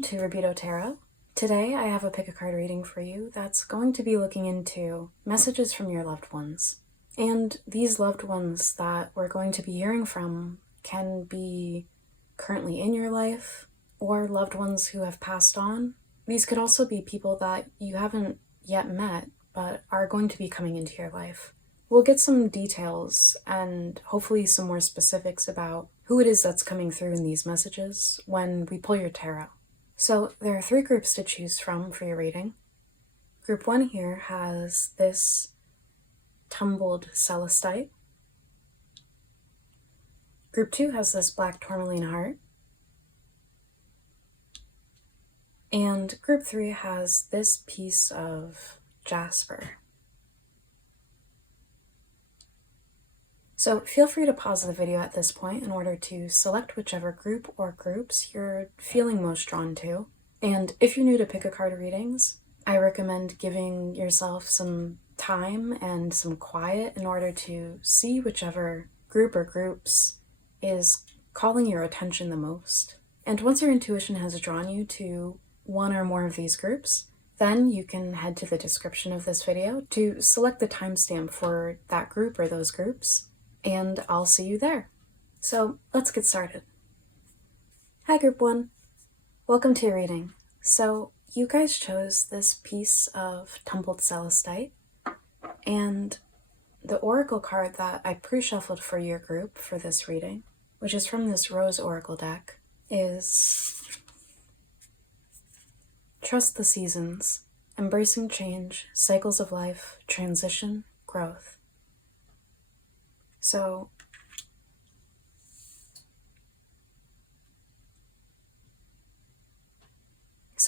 Welcome to Rubido Tarot. Today I have a pick a card reading for you that's going to be looking into messages from your loved ones. And these loved ones that we're going to be hearing from can be currently in your life or loved ones who have passed on. These could also be people that you haven't yet met but are going to be coming into your life. We'll get some details and hopefully some more specifics about who it is that's coming through in these messages when we pull your tarot. So there are 3 groups to choose from for your reading. Group 1 here has this tumbled celestite. Group 2 has this black tourmaline heart. And group 3 has this piece of jasper. So feel free to pause the video at this point in order to select whichever group or groups you're feeling most drawn to. And if you're new to pick a card readings, I recommend giving yourself some time and some quiet in order to see whichever group or groups is calling your attention the most. And once your intuition has drawn you to one or more of these groups, then you can head to the description of this video to select the timestamp for that group or those groups. And I'll see you there. So let's get started. Hi Group 1, welcome to your reading. So you guys chose this piece of tumbled celestite, and the oracle card that I pre-shuffled for your group for this reading, which is from this Rose Oracle deck, is Trust the Seasons, Embracing Change, Cycles of Life, Transition, Growth. So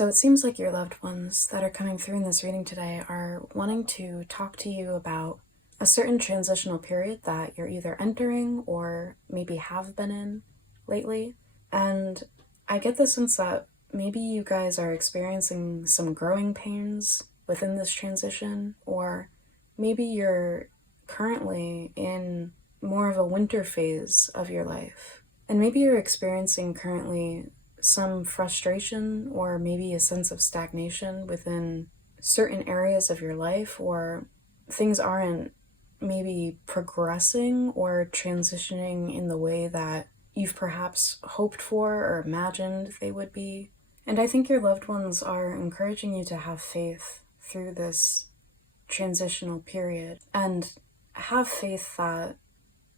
it seems like your loved ones that are coming through in this reading today are wanting to talk to you about a certain transitional period that you're either entering or maybe have been in lately. And I get the sense that maybe you guys are experiencing some growing pains within this transition, or maybe you're currently in more of a winter phase of your life. And maybe you're experiencing currently some frustration or maybe a sense of stagnation within certain areas of your life, or things aren't maybe progressing or transitioning in the way that you've perhaps hoped for or imagined they would be. And I think your loved ones are encouraging you to have faith through this transitional period and have faith that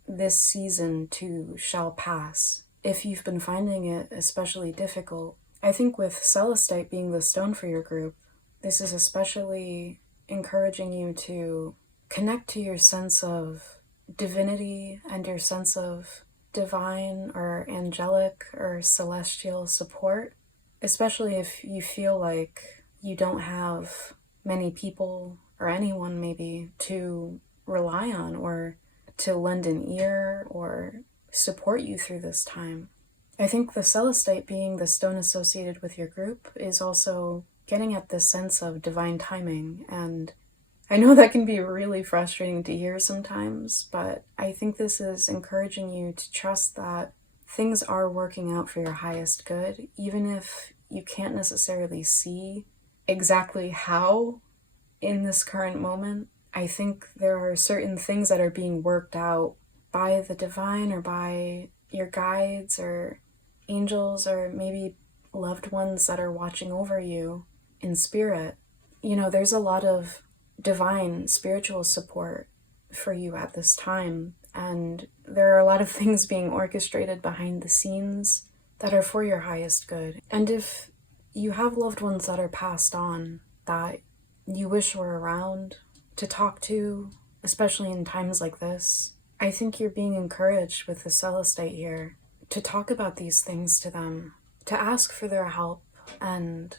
this season too shall pass. If you've been finding it especially difficult, I think with celestite being the stone for your group, this is especially encouraging you to connect to your sense of divinity and your sense of divine or angelic or celestial support, especially if you feel like you don't have many people or anyone maybe to rely on or to lend an ear or support you through this time. I think the celestite being the stone associated with your group is also getting at this sense of divine timing, and I know that can be really frustrating to hear sometimes, but I think this is encouraging you to trust that things are working out for your highest good, even if you can't necessarily see exactly how in this current moment. I think there are certain things that are being worked out by the divine or by your guides or angels or maybe loved ones that are watching over you in spirit. You know, there's a lot of divine spiritual support for you at this time, and there are a lot of things being orchestrated behind the scenes that are for your highest good. And if you have loved ones that are passed on that you wish were around to talk to, especially in times like this, I think you're being encouraged with the celestite here to talk about these things to them, to ask for their help and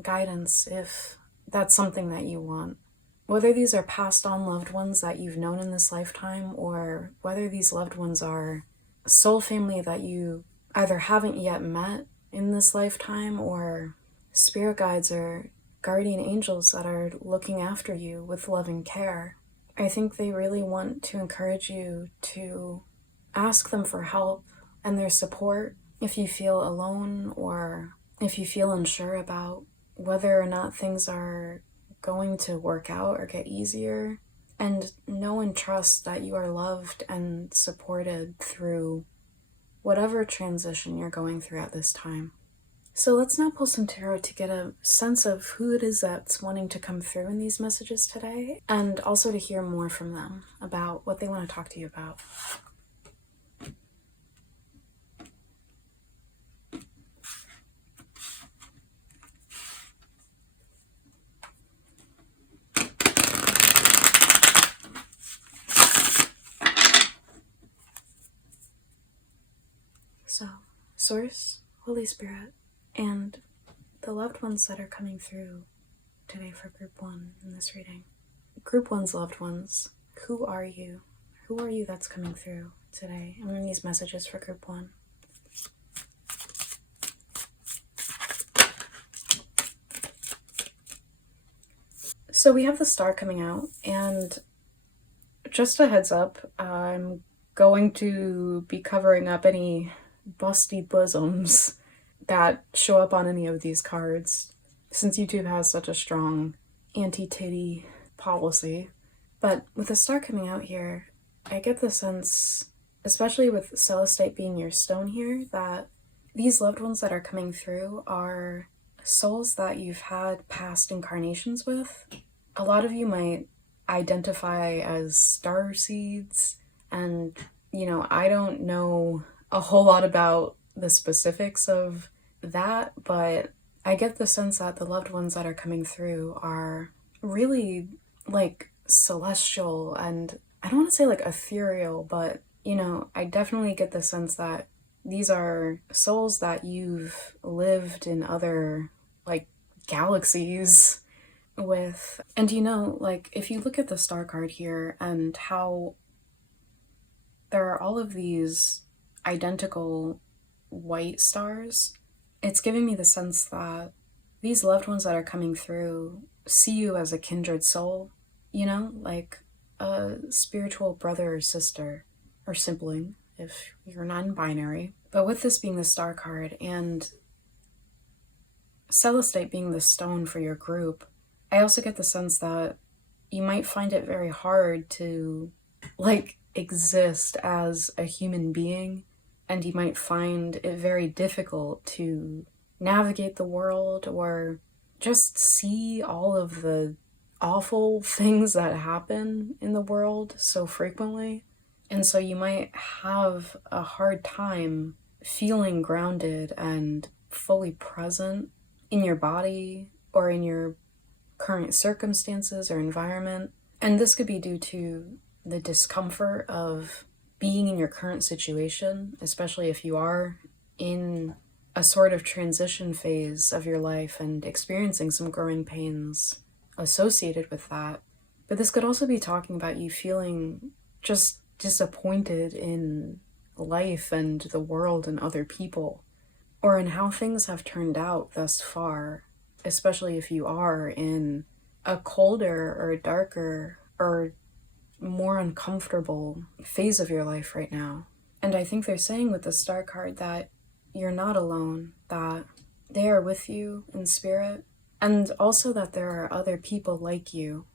guidance if that's something that you want. Whether these are passed on loved ones that you've known in this lifetime, or whether these loved ones are soul family that you either haven't yet met in this lifetime, or spirit guides or guardian angels that are looking after you with loving care. I think they really want to encourage you to ask them for help and their support if you feel alone or if you feel unsure about whether or not things are going to work out or get easier, and know and trust that you are loved and supported through whatever transition you're going through at this time. So let's now pull some tarot to get a sense of who it is that's wanting to come through in these messages today, and also to hear more from them about what they want to talk to you about. So, Source, Holy Spirit, and the loved ones that are coming through today for Group 1 in this reading. Group 1's loved ones, who are you? Who are you that's coming through today in these messages for Group 1? So we have the Star coming out, and just a heads up, I'm going to be covering up any busty bosoms that show up on any of these cards, since YouTube has such a strong anti-titty policy. But with the Star coming out here, I get the sense, especially with Celestite being your stone here, that these loved ones that are coming through are souls that you've had past incarnations with. A lot of you might identify as star seeds, and I don't know a whole lot about the specifics of that, but I get the sense that the loved ones that are coming through are really like celestial, and I don't want to say like ethereal, but I definitely get the sense that these are souls that you've lived in other like galaxies with. And like if you look at the Star card here and how there are all of these identical white stars, it's giving me the sense that these loved ones that are coming through see you as a kindred soul, like a spiritual brother or sister or sibling if you're non-binary. But with this being the Star card and Celestite being the stone for your group, I also get the sense that you might find it very hard to exist as a human being, and you might find it very difficult to navigate the world or just see all of the awful things that happen in the world so frequently. And so you might have a hard time feeling grounded and fully present in your body or in your current circumstances or environment. And this could be due to the discomfort of being in your current situation, especially if you are in a sort of transition phase of your life and experiencing some growing pains associated with that. But this could also be talking about you feeling just disappointed in life and the world and other people, or in how things have turned out thus far, especially if you are in a colder or darker or more uncomfortable phase of your life right now. And I think they're saying with the Star card that you're not alone, that they are with you in spirit, and also that there are other people like you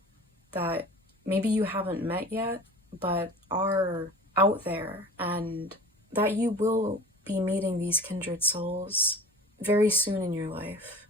that maybe you haven't met yet, but are out there, and that you will be meeting these kindred souls very soon in your life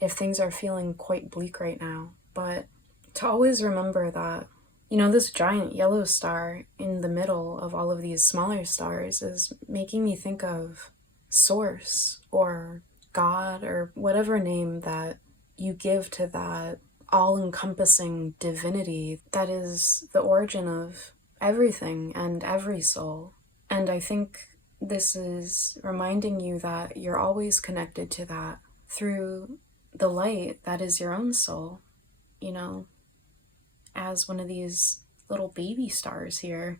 if things are feeling quite bleak right now. But to always remember that, this giant yellow star in the middle of all of these smaller stars is making me think of Source or God or whatever name that you give to that all-encompassing divinity that is the origin of everything and every soul. And I think this is reminding you that you're always connected to that through the light that is your own soul, as one of these little baby stars here.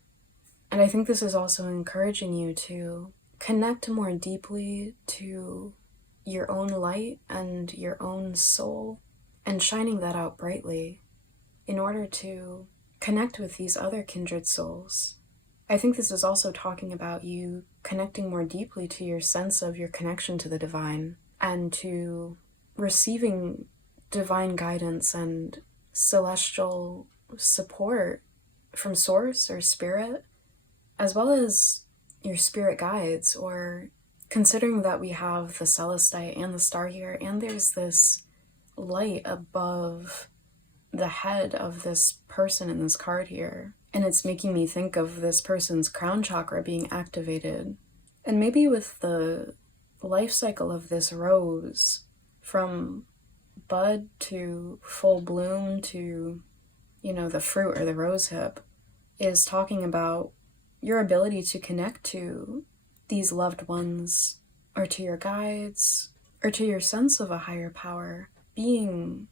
And I think this is also encouraging you to connect more deeply to your own light and your own soul, and shining that out brightly in order to connect with these other kindred souls. I think this is also talking about you connecting more deeply to your sense of your connection to the divine, and to receiving divine guidance and celestial support from source or spirit, as well as your spirit guides, or considering that we have the celestite and the star here, and there's this light above the head of this person in this card here. And it's making me think of this person's crown chakra being activated. And maybe with the life cycle of this rose, from bud to full bloom to, the fruit or the rose hip, is talking about your ability to connect to these loved ones, or to your guides, or to your sense of a higher power being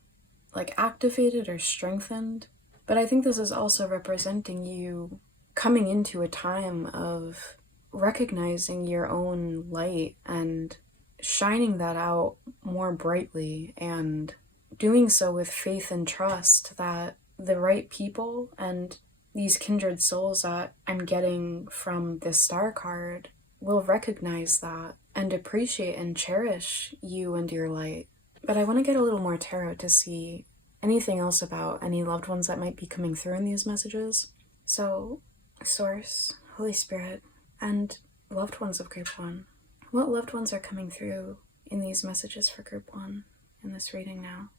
activated or strengthened. But I think this is also representing you coming into a time of recognizing your own light and shining that out more brightly, and doing so with faith and trust that the right people and these kindred souls that I'm getting from this star card will recognize that and appreciate and cherish you and your light. But I want to get a little more tarot to see anything else about any loved ones that might be coming through in these messages. So, Source, Holy Spirit, and loved ones of Group 1. What loved ones are coming through in these messages for Group 1 in this reading now?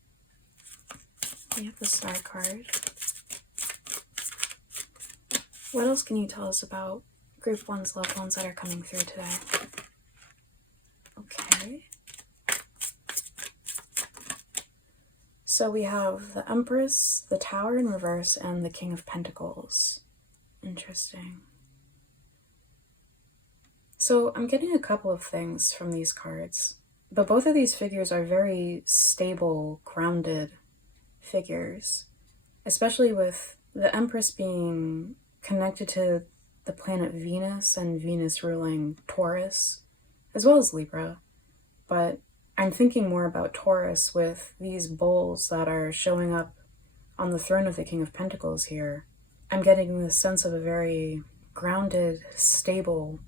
We have the Star card. What else can you tell us about Group 1's loved ones that are coming through today? Okay. So we have the Empress, the Tower in reverse, and the King of Pentacles. Interesting. So I'm getting a couple of things from these cards, but both of these figures are very stable, grounded figures, especially with the Empress being connected to the planet Venus, and Venus ruling Taurus, as well as Libra. But I'm thinking more about Taurus with these bulls that are showing up on the throne of the King of Pentacles here. I'm getting the sense of a very grounded, stable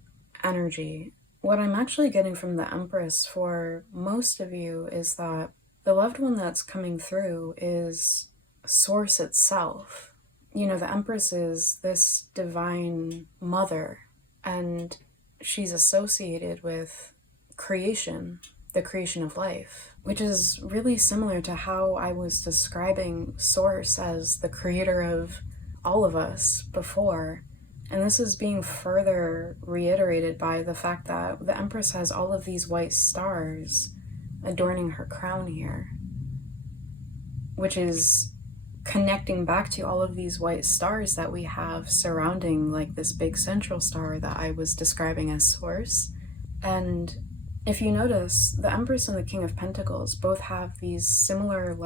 energy. What I'm actually getting from the Empress for most of you is that the loved one that's coming through is Source itself. The Empress is this divine mother, and she's associated with creation, the creation of life, which is really similar to how I was describing Source as the creator of all of us before. And this is being further reiterated by the fact that the Empress has all of these white stars adorning her crown here, which is connecting back to all of these white stars that we have surrounding this big central star that I was describing as Source. And if you notice, the Empress and the King of Pentacles both have these similar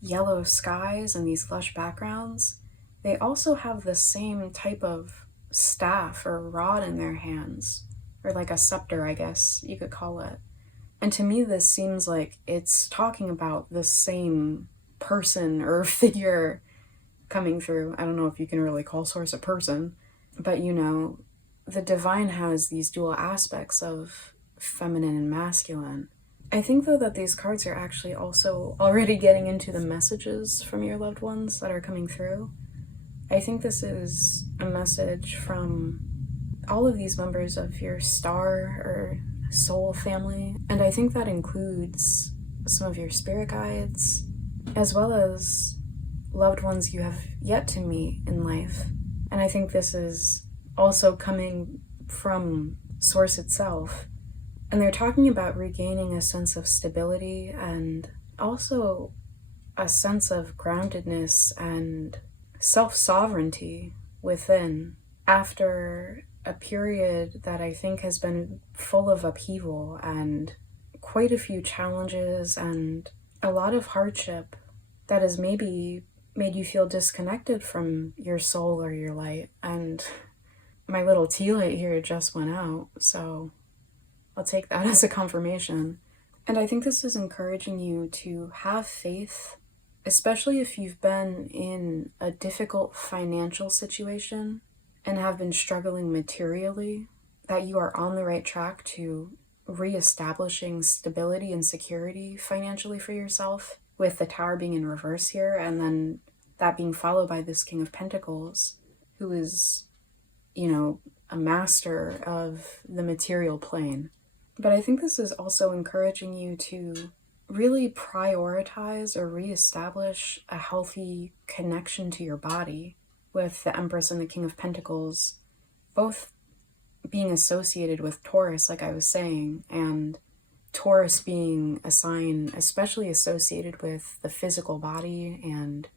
yellow skies and these lush backgrounds. They also have the same type of staff or rod in their hands, or a scepter, I guess you could call it. And to me, this seems like it's talking about the same person or figure coming through. I don't know if you can really call Source a person, but the divine has these dual aspects of feminine and masculine. I think, though, that these cards are actually also already getting into the messages from your loved ones that are coming through. I think this is a message from all of these members of your star or soul family, and I think that includes some of your spirit guides, as well as loved ones you have yet to meet in life. And I think this is also coming from Source itself. And they're talking about regaining a sense of stability and also a sense of groundedness and self-sovereignty within, after a period that I think has been full of upheaval and quite a few challenges and a lot of hardship that has maybe made you feel disconnected from your soul or your light. And my little tea light here just went out, so I'll take that as a confirmation. And I think this is encouraging you to have faith, especially if you've been in a difficult financial situation and have been struggling materially, that you are on the right track to reestablishing stability and security financially for yourself, with the Tower being in reverse here, and then that being followed by this King of Pentacles, who is, a master of the material plane. But I think this is also encouraging you to really prioritize or reestablish a healthy connection to your body, with the Empress and the King of Pentacles both being associated with Taurus, like I was saying, and Taurus being a sign especially associated with the physical body and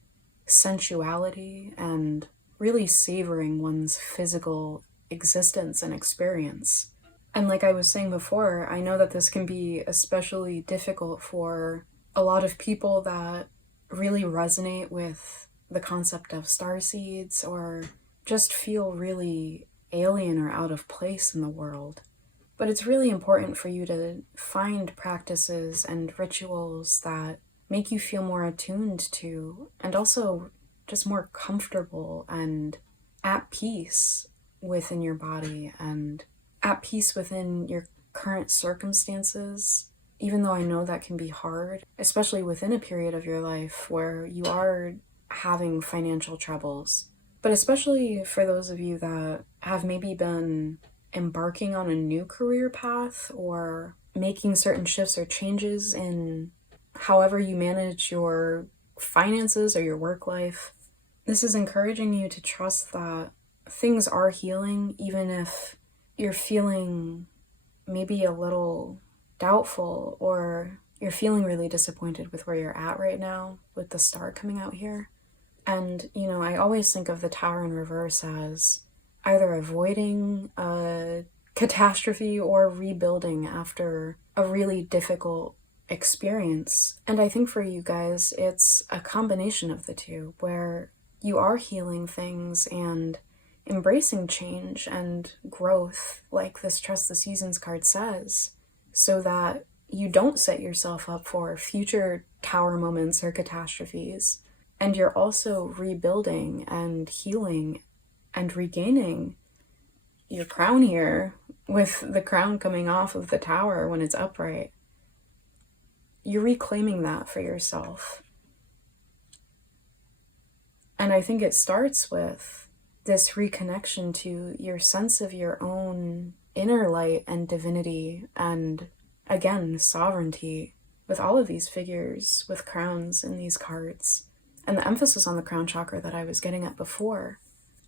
sensuality and really savoring one's physical existence and experience. And like I was saying before, I know that this can be especially difficult for a lot of people that really resonate with the concept of starseeds or just feel really alien or out of place in the world. But it's really important for you to find practices and rituals that make you feel more attuned to, and also just more comfortable and at peace within your body and at peace within your current circumstances, even though I know that can be hard, especially within a period of your life where you are having financial troubles. But especially for those of you that have maybe been embarking on a new career path or making certain shifts or changes in however you manage your finances or your work life, this is encouraging you to trust that things are healing, even if you're feeling maybe a little doubtful or you're feeling really disappointed with where you're at right now with the star coming out here. And, I always think of the Tower in reverse as either avoiding a catastrophe or rebuilding after a really difficult experience. And I think for you guys, it's a combination of the two, where you are healing things and embracing change and growth, like this Trust the Seasons card says, so that you don't set yourself up for future tower moments or catastrophes. And you're also rebuilding and healing and regaining your crown here, with the crown coming off of the tower when it's upright. You're reclaiming that for yourself. And I think it starts with this reconnection to your sense of your own inner light and divinity and, again, sovereignty, with all of these figures with crowns in these cards, and the emphasis on the crown chakra that I was getting at before.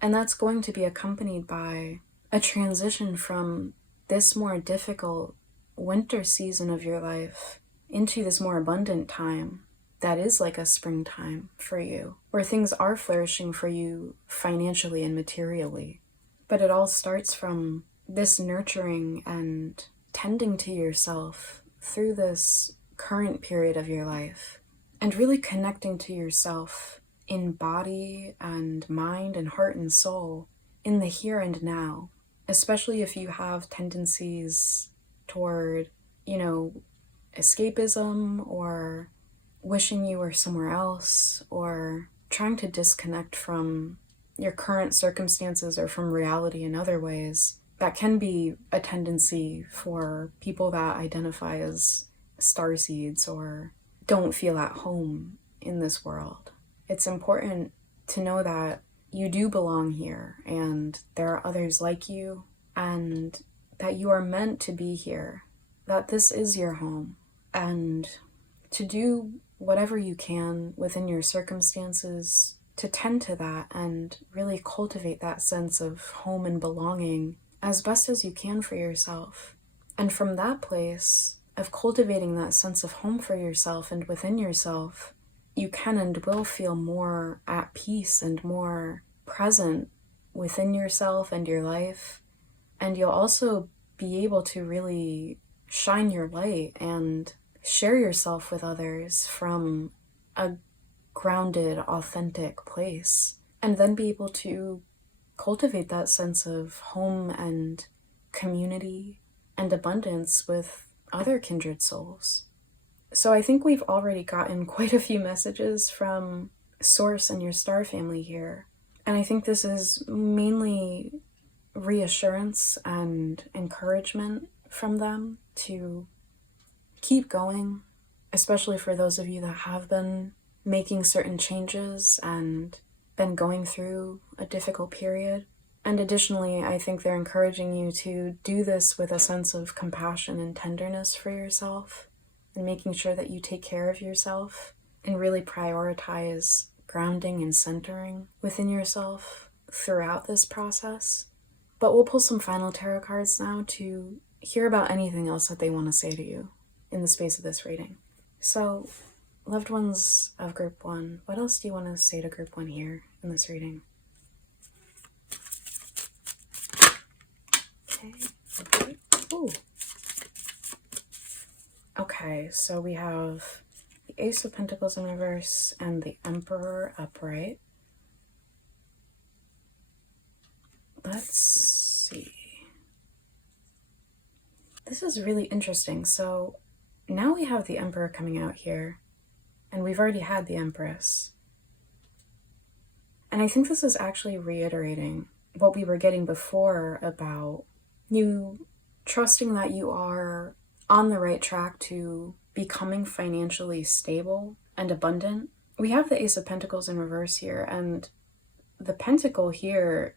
And that's going to be accompanied by a transition from this more difficult winter season of your life into this more abundant time that is like a springtime for you, where things are flourishing for you financially and materially. But it all starts from this nurturing and tending to yourself through this current period of your life, and really connecting to yourself in body and mind and heart and soul in the here and now, especially if you have tendencies toward, escapism or wishing you were somewhere else or trying to disconnect from your current circumstances or from reality in other ways. That can be a tendency for people that identify as starseeds or don't feel at home in this world. It's important to know that you do belong here and there are others like you, and that you are meant to be here, that this is your home, and to do whatever you can within your circumstances to tend to that and really cultivate that sense of home and belonging as best as you can for yourself. And from that place of cultivating that sense of home for yourself and within yourself, you can and will feel more at peace and more present within yourself and your life. And you'll also be able to really shine your light and share yourself with others from a grounded, authentic place, and then be able to cultivate that sense of home and community and abundance with other kindred souls. So I think we've already gotten quite a few messages from Source and your star family here. And I think this is mainly reassurance and encouragement from them. to keep going, especially for those of you that have been making certain changes and been going through a difficult period. And additionally, I think they're encouraging you to do this with a sense of compassion and tenderness for yourself, and making sure that you take care of yourself and really prioritize grounding and centering within yourself throughout this process. But we'll pull some final tarot cards now to hear about anything else that they want to say to you in the space of this reading. So, loved ones of Group 1, what else do you want to say to Group 1 here in this reading? Okay. Ooh. Okay, so we have the Ace of Pentacles in reverse and the Emperor upright. Let's see. This is really interesting. So now we have the Emperor coming out here, and we've already had the Empress. And I think this is actually reiterating what we were getting before about you trusting that you are on the right track to becoming financially stable and abundant. We have the Ace of Pentacles in reverse here, and the Pentacle here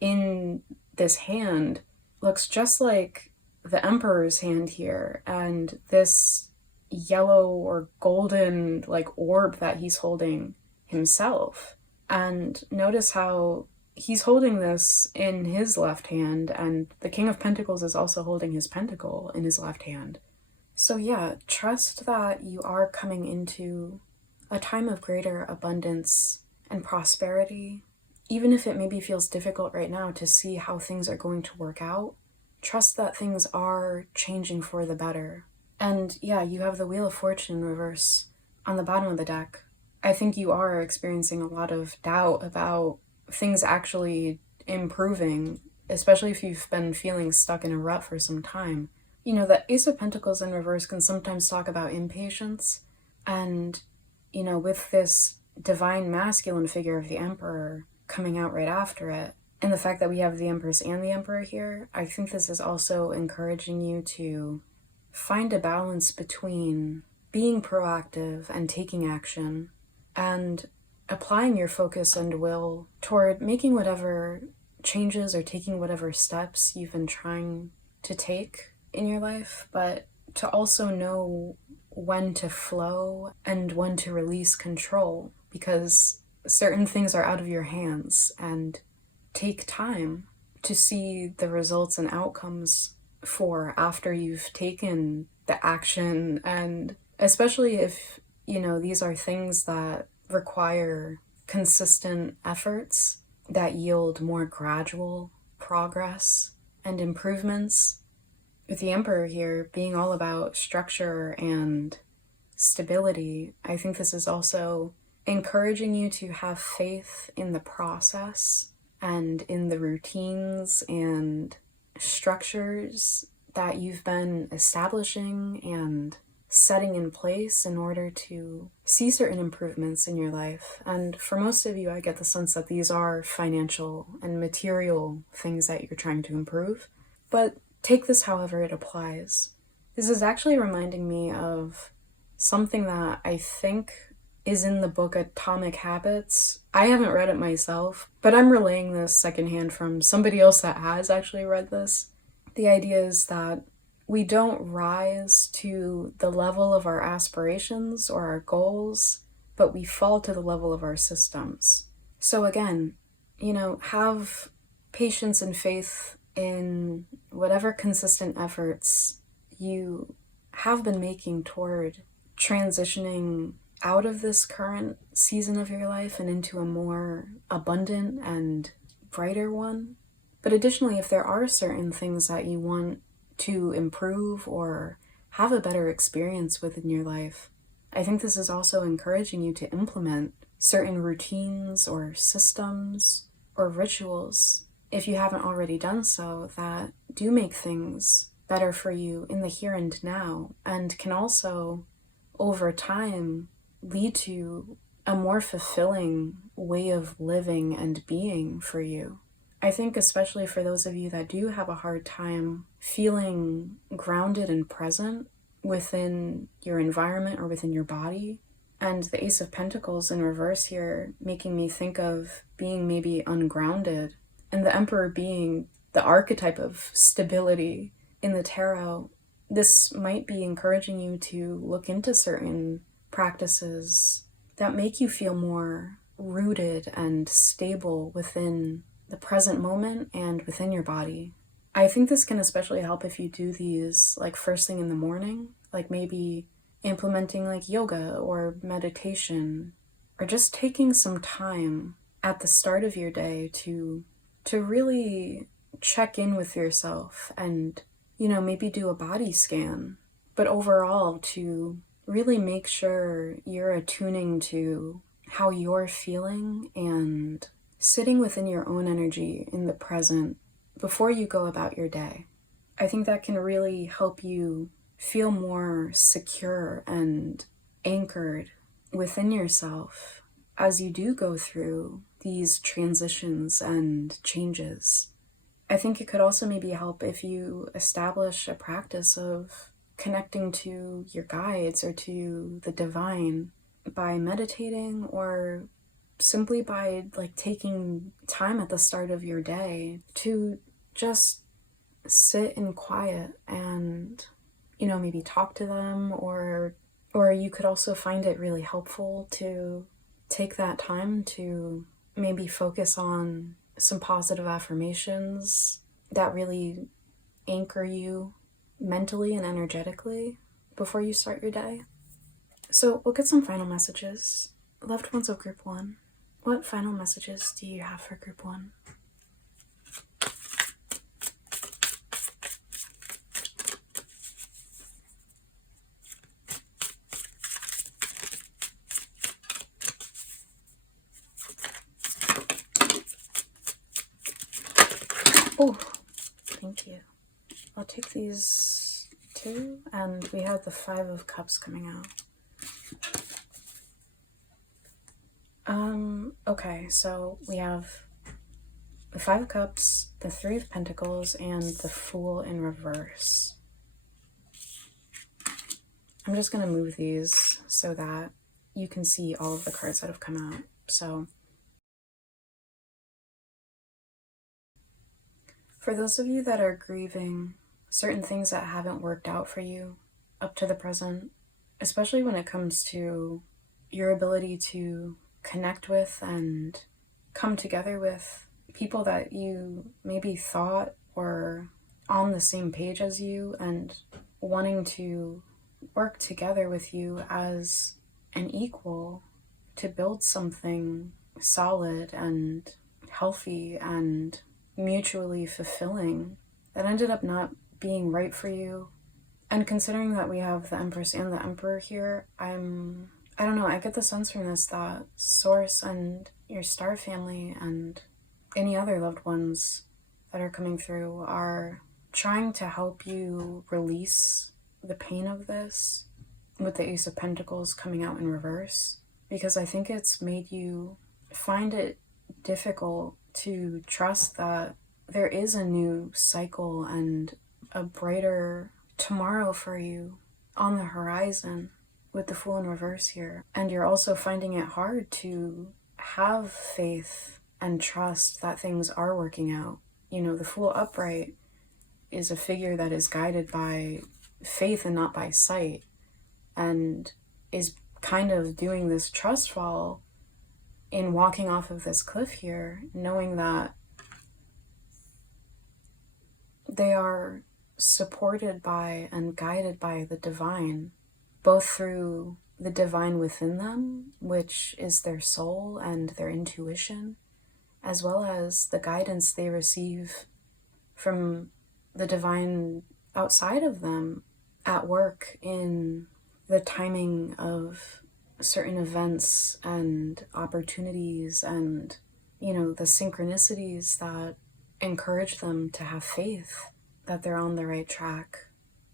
in this hand looks just like the Emperor's hand here, and this yellow or golden like orb that he's holding himself. And notice how he's holding this in his left hand, and the King of Pentacles is also holding his pentacle in his left hand. So yeah, trust that you are coming into a time of greater abundance and prosperity. Even if it maybe feels difficult right now to see how things are going to work out, trust that things are changing for the better. And yeah, you have the Wheel of Fortune in reverse on the bottom of the deck. I think you are experiencing a lot of doubt about things actually improving, especially if you've been feeling stuck in a rut for some time. You know, the Ace of Pentacles in reverse can sometimes talk about impatience. And, you know, with this divine masculine figure of the Emperor coming out right after it, and the fact that we have the Empress and the Emperor here, I think this is also encouraging you to find a balance between being proactive and taking action and applying your focus and will toward making whatever changes or taking whatever steps you've been trying to take in your life, but to also know when to flow and when to release control, because certain things are out of your hands and take time to see the results and outcomes for after you've taken the action. And especially if, you know, these are things that require consistent efforts that yield more gradual progress and improvements. With the Emperor here being all about structure and stability, I think this is also encouraging you to have faith in the process and in the routines and structures that you've been establishing and setting in place in order to see certain improvements in your life. And for most of you, I get the sense that these are financial and material things that you're trying to improve. But take this however it applies. This is actually reminding me of something that I think is in the book Atomic Habits. I haven't read it myself, but I'm relaying this secondhand from somebody else that has actually read this. The idea is that we don't rise to the level of our aspirations or our goals, but we fall to the level of our systems. So again, you know, have patience and faith in whatever consistent efforts you have been making toward transitioning out of this current season of your life and into a more abundant and brighter one. But additionally, if there are certain things that you want to improve or have a better experience with in your life, I think this is also encouraging you to implement certain routines or systems or rituals, if you haven't already done so, that do make things better for you in the here and now, and can also, over time, lead to a more fulfilling way of living and being for you. I think especially for those of you that do have a hard time feeling grounded and present within your environment or within your body, and the Ace of Pentacles in reverse here making me think of being maybe ungrounded, and the Emperor being the archetype of stability in the tarot, this might be encouraging you to look into certain practices that make you feel more rooted and stable within the present moment and within your body. I think this can especially help if you do these like first thing in the morning, like maybe implementing like yoga or meditation, or just taking some time at the start of your day to really check in with yourself and, maybe do a body scan, but overall to really make sure you're attuning to how you're feeling and sitting within your own energy in the present before you go about your day. I think that can really help you feel more secure and anchored within yourself as you do go through these transitions and changes. I think it could also maybe help if you establish a practice of connecting to your guides or to the divine by meditating, or simply by like taking time at the start of your day to just sit in quiet and, maybe talk to them, or you could also find it really helpful to take that time to maybe focus on some positive affirmations that really anchor you mentally and energetically before you start your day. So we'll get some final messages. Loved ones of Group 1, what final messages do you have for Group 1? Oh, thank you. I'll take these 2, and we have the 5 of Cups coming out. Okay, so we have the 5 of Cups, the 3 of Pentacles, and the Fool in reverse. I'm just going to move these so that you can see all of the cards that have come out. So for those of you that are grieving certain things that haven't worked out for you up to the present, especially when it comes to your ability to connect with and come together with people that you maybe thought were on the same page as you and wanting to work together with you as an equal to build something solid and healthy and mutually fulfilling, that ended up not being right for you. And considering that we have the Empress and the Emperor here, I don't know, I get the sense from this that Source and your star family and any other loved ones that are coming through are trying to help you release the pain of this, with the Ace of Pentacles coming out in reverse, because I think it's made you find it difficult to trust that there is a new cycle and a brighter tomorrow for you on the horizon with the Fool in reverse here. And you're also finding it hard to have faith and trust that things are working out. The Fool upright is a figure that is guided by faith and not by sight, and is kind of doing this trust fall in walking off of this cliff here, knowing that they are supported by and guided by the divine, both through the divine within them, which is their soul and their intuition, as well as the guidance they receive from the divine outside of them at work in the timing of certain events and opportunities and, the synchronicities that encourage them to have faith that they're on the right track.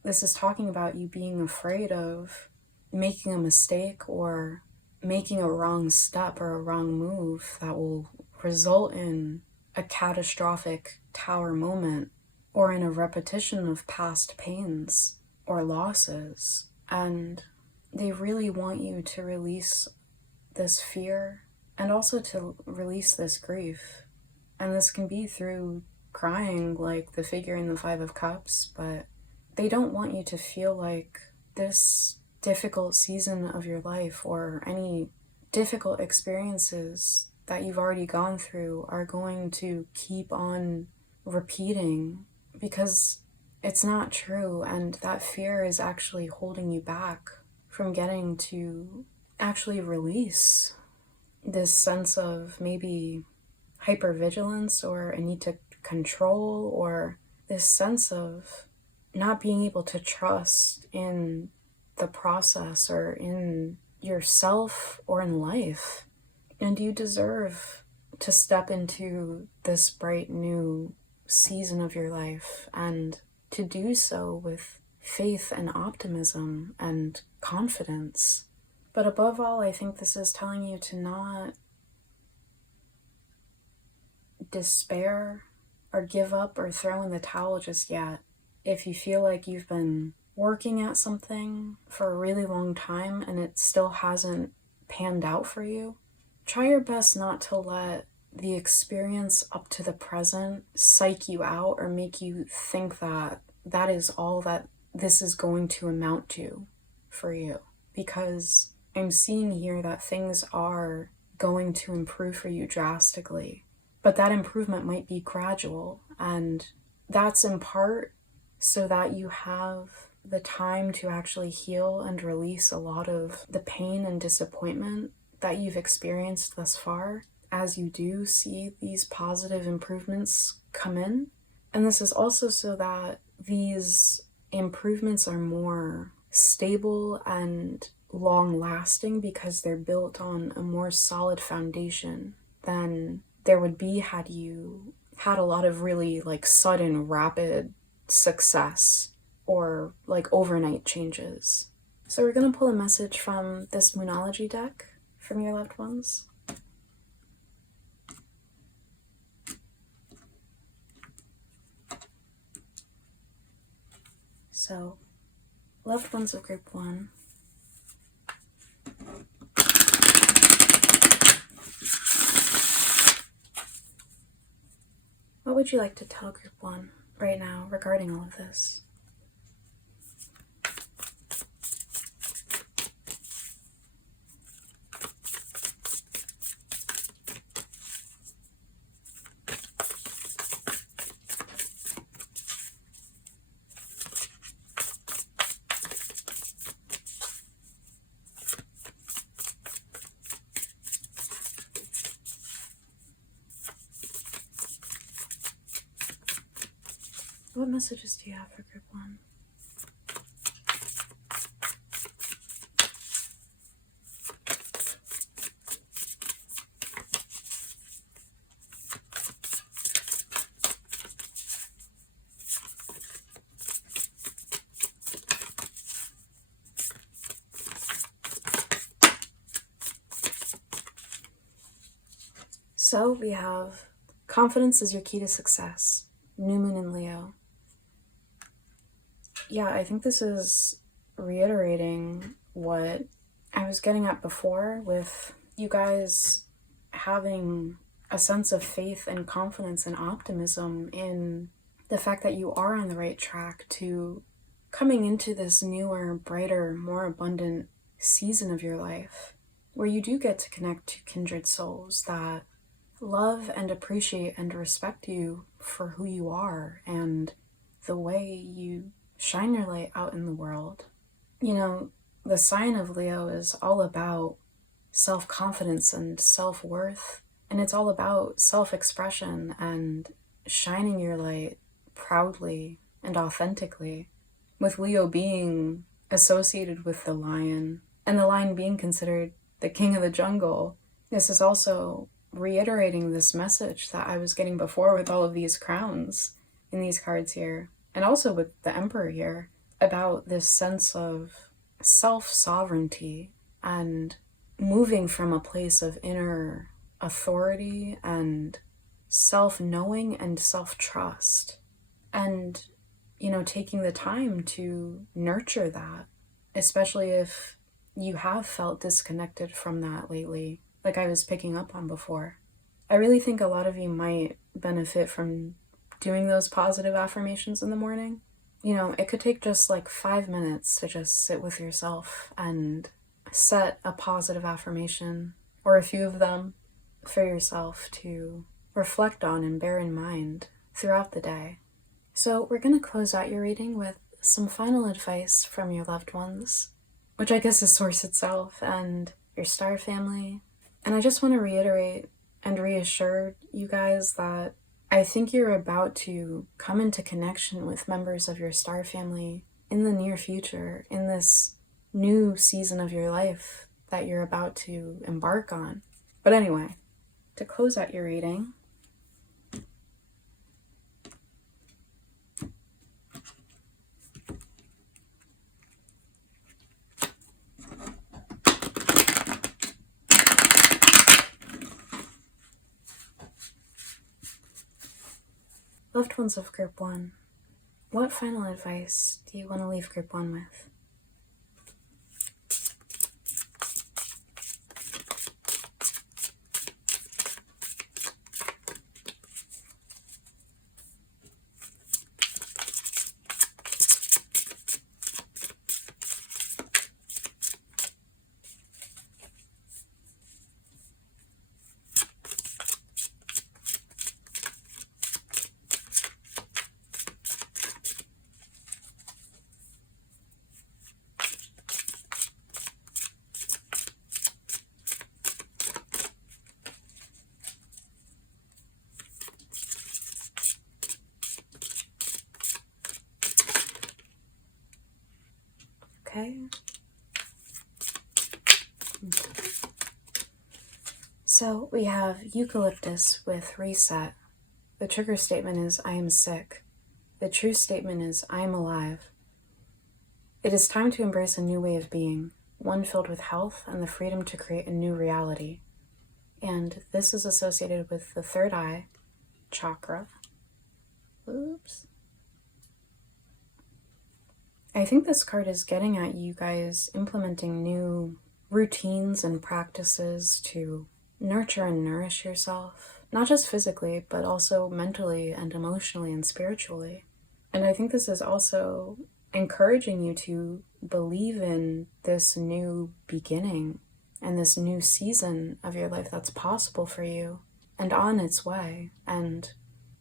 This is talking about you being afraid of making a mistake or making a wrong step or a wrong move that will result in a catastrophic tower moment or in a repetition of past pains or losses. And they really want you to release this fear and also to release this grief. And this can be through crying, like the figure in the Five of Cups, but they don't want you to feel like this difficult season of your life or any difficult experiences that you've already gone through are going to keep on repeating, because it's not true, and that fear is actually holding you back from getting to actually release this sense of maybe hypervigilance or a need to control, or this sense of not being able to trust in the process or in yourself or in life. And you deserve to step into this bright new season of your life, and to do so with faith and optimism and confidence. But above all, I think this is telling you to not despair or give up or throw in the towel just yet. If you feel like you've been working at something for a really long time and it still hasn't panned out for you, try your best not to let the experience up to the present psych you out or make you think that that is all that this is going to amount to for you. Because I'm seeing here that things are going to improve for you drastically, but that improvement might be gradual, and that's in part so that you have the time to actually heal and release a lot of the pain and disappointment that you've experienced thus far, as you do see these positive improvements come in. And this is also so that these improvements are more stable and long-lasting, because they're built on a more solid foundation than there would be had you had a lot of really sudden, rapid success or overnight changes. So we're going to pull a message from this Moonology deck from your loved ones. So, loved ones of group 1, what would you like to tell group 1 right now regarding all of this? What messages do you have for group 1? So we have confidence is your key to success. New moon in Leo. Yeah, I think this is reiterating what I was getting at before, with you guys having a sense of faith and confidence and optimism in the fact that you are on the right track to coming into this newer, brighter, more abundant season of your life, where you do get to connect to kindred souls that love and appreciate and respect you for who you are and the way you shine your light out in the world. You know, the sign of Leo is all about self-confidence and self-worth, and it's all about self-expression and shining your light proudly and authentically, with Leo being associated with the lion, and the lion being considered the king of the jungle. This is also reiterating this message that I was getting before with all of these crowns in these cards here, and also with the Emperor here, about this sense of self-sovereignty and moving from a place of inner authority and self-knowing and self-trust. And, taking the time to nurture that, especially if you have felt disconnected from that lately, like I was picking up on before. I really think a lot of you might benefit from doing those positive affirmations in the morning. It could take just like 5 minutes to just sit with yourself and set a positive affirmation or a few of them for yourself to reflect on and bear in mind throughout the day. So we're going to close out your reading with some final advice from your loved ones, which I guess is Source itself and your star family. And I just want to reiterate and reassure you guys that I think you're about to come into connection with members of your star family in the near future, in this new season of your life that you're about to embark on. But anyway, to close out your reading, loved ones of Group 1, what final advice do you want to leave Group 1 with? Okay. So we have eucalyptus with reset. The trigger statement is, I am sick. The true statement is, I am alive. It is time to embrace a new way of being, one filled with health and the freedom to create a new reality. And this is associated with the third eye chakra. Oops. I think this card is getting at you guys implementing new routines and practices to nurture and nourish yourself, not just physically, but also mentally and emotionally and spiritually. And I think this is also encouraging you to believe in this new beginning and this new season of your life that's possible for you and on its way, and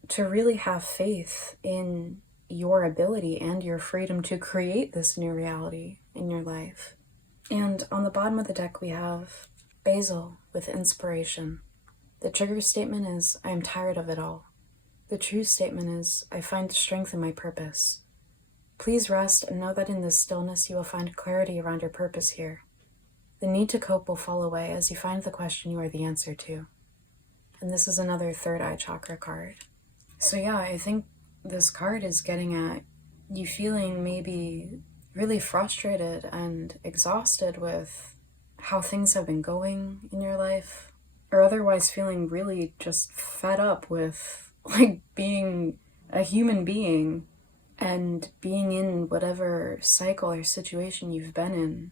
to really have faith in your ability and your freedom to create this new reality in your life. And on the bottom of the deck, we have Basil with inspiration. The trigger statement is, I am tired of it all. The true statement is, I find strength in my purpose. Please rest and know that in this stillness you will find clarity around your purpose here. The need to cope will fall away as you find the question you are the answer to. And this is another third eye chakra card. So yeah, I think this card is getting at you feeling maybe really frustrated and exhausted with how things have been going in your life, or otherwise feeling really just fed up with being a human being and being in whatever cycle or situation you've been in,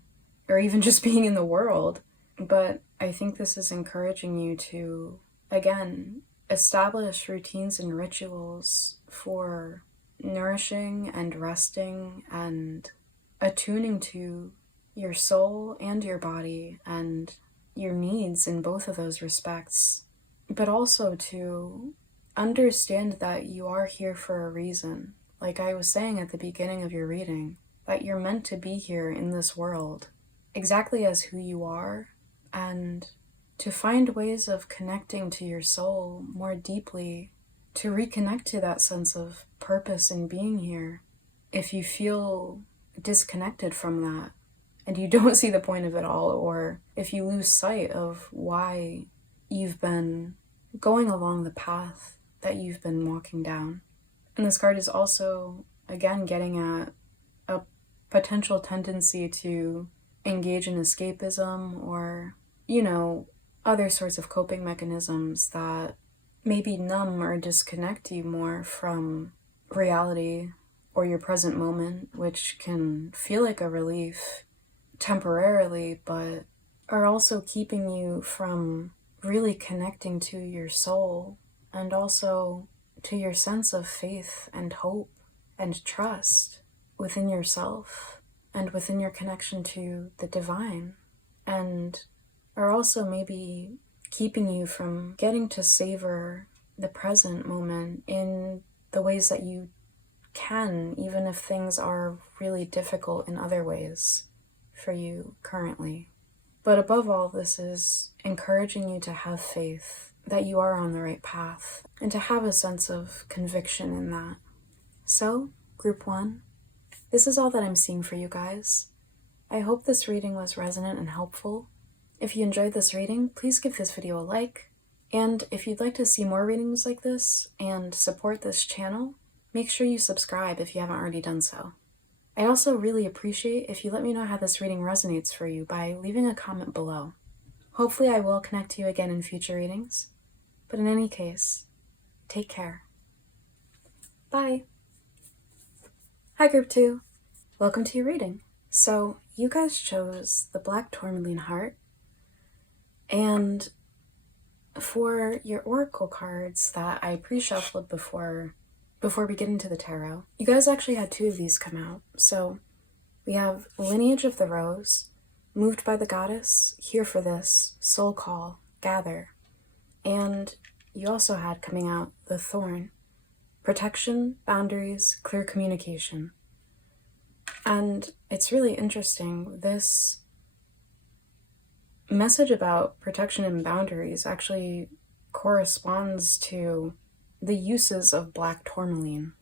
or even just being in the world. But I think this is encouraging you to, again, establish routines and rituals for nourishing and resting and attuning to your soul and your body and your needs in both of those respects, but also to understand that you are here for a reason. Like I was saying at the beginning of your reading, that you're meant to be here in this world exactly as who you are, and to find ways of connecting to your soul more deeply, to reconnect to that sense of purpose in being here. If you feel disconnected from that and you don't see the point of it all, or if you lose sight of why you've been going along the path that you've been walking down. And this card is also, again, getting at a potential tendency to engage in escapism or, other sorts of coping mechanisms that maybe numb or disconnect you more from reality or your present moment, which can feel like a relief temporarily, but are also keeping you from really connecting to your soul and also to your sense of faith and hope and trust within yourself and within your connection to the divine, and are also maybe keeping you from getting to savor the present moment in the ways that you can, even if things are really difficult in other ways for you currently. But above all, this is encouraging you to have faith that you are on the right path and to have a sense of conviction in that. So, group 1, this is all that I'm seeing for you guys. I hope this reading was resonant and helpful. If you enjoyed this reading, please give this video a like. And if you'd like to see more readings like this and support this channel, make sure you subscribe if you haven't already done so. I also really appreciate if you let me know how this reading resonates for you by leaving a comment below. Hopefully I will connect to you again in future readings, but in any case, take care. Bye! Hi Group 2! Welcome to your reading. So, you guys chose the Black Tourmaline Heart, and for your oracle cards that I pre-shuffled before we get into the tarot, you guys actually had 2 of these come out. So we have Lineage of the Rose, Moved by the Goddess, Here for This, Soul Call, Gather. And you also had coming out the Thorn, Protection, Boundaries, Clear Communication. And it's really interesting, this message about protection and boundaries actually corresponds to the uses of black tourmaline.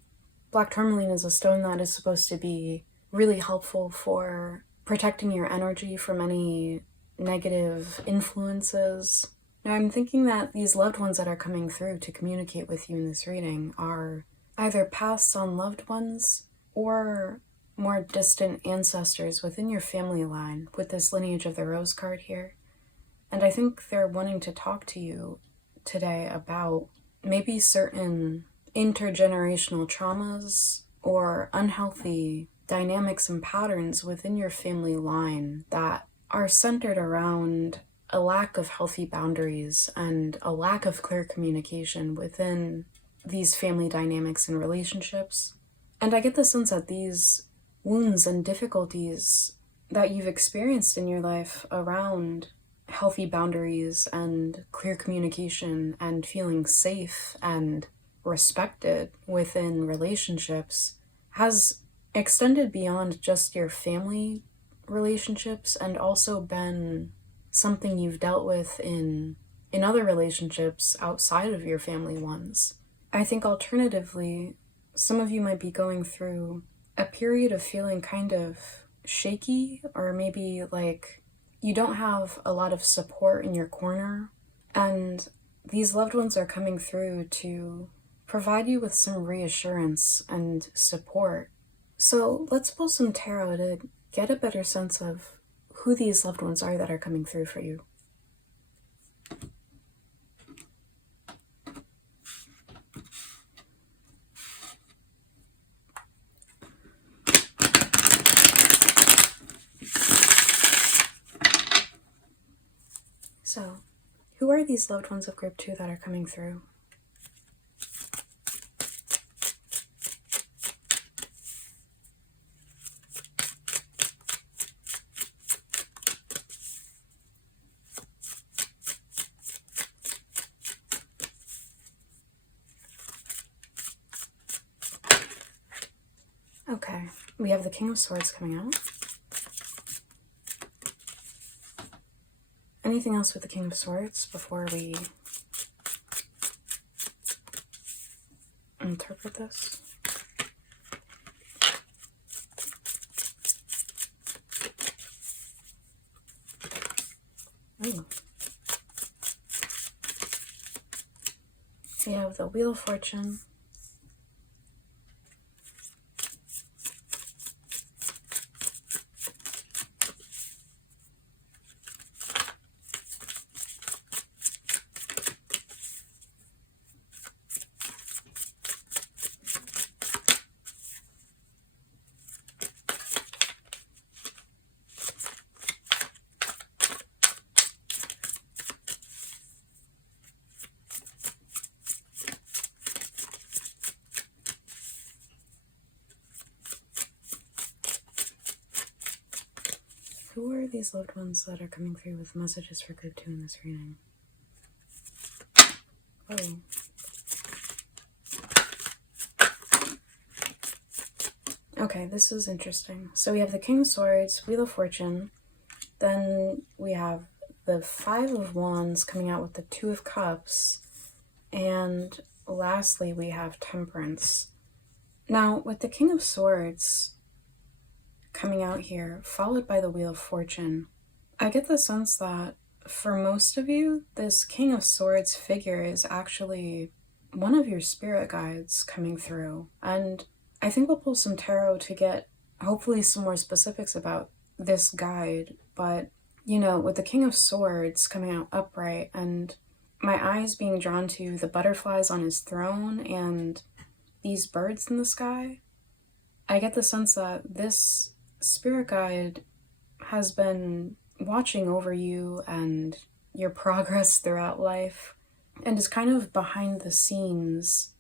Black tourmaline is a stone that is supposed to be really helpful for protecting your energy from any negative influences. Now, I'm thinking that these loved ones that are coming through to communicate with you in this reading are either passed on loved ones or more distant ancestors within your family line with this Lineage of the Rose card here. And I think they're wanting to talk to you today about maybe certain intergenerational traumas or unhealthy dynamics and patterns within your family line that are centered around a lack of healthy boundaries and a lack of clear communication within these family dynamics and relationships. And I get the sense that these wounds and difficulties that you've experienced in your life around healthy boundaries and clear communication and feeling safe and respected within relationships has extended beyond just your family relationships and also been something you've dealt with in other relationships outside of your family ones. I think alternatively, some of you might be going through a period of feeling kind of shaky, or maybe like you don't have a lot of support in your corner, and these loved ones are coming through to provide you with some reassurance and support. So let's pull some tarot to get a better sense of who these loved ones are that are coming through for you. So, who are these loved ones of Group 2 that are coming through? Okay, we have the King of Swords coming out. Anything else with the King of Swords before we interpret this? Ooh. We have the Wheel of Fortune. Who are these loved ones that are coming through with messages for group 2 in this reading? Oh. Okay, this is interesting. So we have the King of Swords, Wheel of Fortune, then we have the Five of Wands coming out with the Two of Cups, and lastly we have Temperance. Now, with the King of Swords coming out here, followed by the Wheel of Fortune, I get the sense that for most of you, this King of Swords figure is actually one of your spirit guides coming through. And I think we'll pull some tarot to get hopefully some more specifics about this guide. But, you know, with the King of Swords coming out upright and my eyes being drawn to the butterflies on his throne and these birds in the sky, I get the sense that this spirit guide has been watching over you and your progress throughout life and is kind of behind the scenes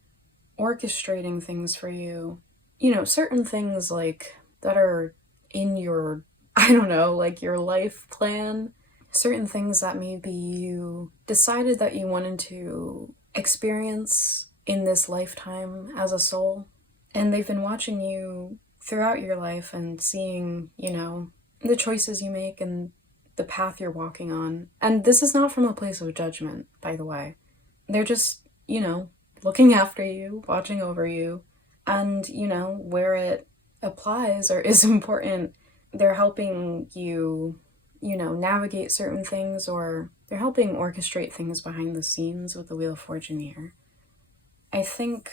orchestrating things for you. You know, certain things like that are in your, I don't know, like your life plan, certain things that maybe you decided that you wanted to experience in this lifetime as a soul. And they've been watching you throughout your life and seeing, you know, the choices you make and the path you're walking on. And this is not from a place of judgment, by the way. They're just, you know, looking after you, watching over you, and, you know, where it applies or is important, they're helping you, you know, navigate certain things, or they're helping orchestrate things behind the scenes with the Wheel of Fortune here. I think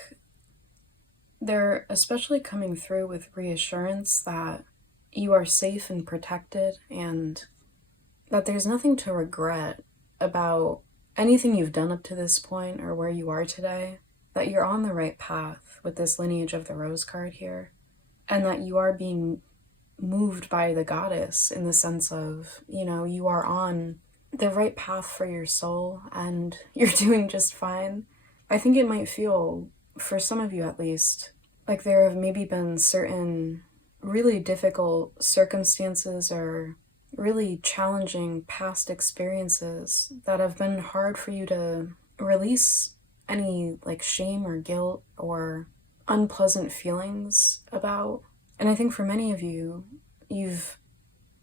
they're especially coming through with reassurance that you are safe and protected and that there's nothing to regret about anything you've done up to this point or where you are today, that you're on the right path with this lineage of the Rose card here, and that you are being moved by the goddess in the sense of, you know, you are on the right path for your soul and you're doing just fine. I think it might feel, for some of you at least, like there have maybe been certain really difficult circumstances or really challenging past experiences that have been hard for you to release any like shame or guilt or unpleasant feelings about. And I think for many of you, you've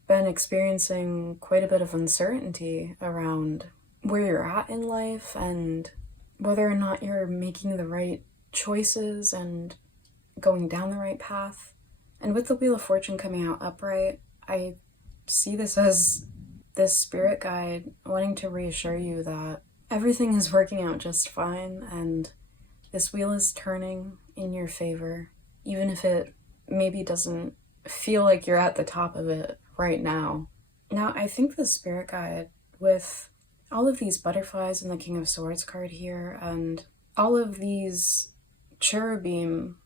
been experiencing quite a bit of uncertainty around where you're at in life and whether or not you're making the right choices and going down the right path. And with the Wheel of Fortune coming out upright, I see this as this spirit guide wanting to reassure you that everything is working out just fine and this wheel is turning in your favor, even if it maybe doesn't feel like you're at the top of it right now. Now, I think the spirit guide, with all of these butterflies and the King of Swords card here, and all of these cherubim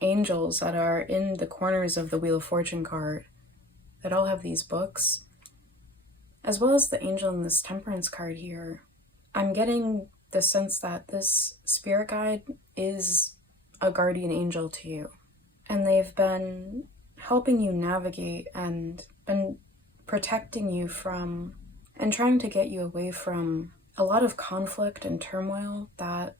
angels that are in the corners of the Wheel of Fortune card, that all have these books, as well as the angel in this Temperance card here, I'm getting the sense that this spirit guide is a guardian angel to you. And they've been helping you navigate and been protecting you from and trying to get you away from a lot of conflict and turmoil that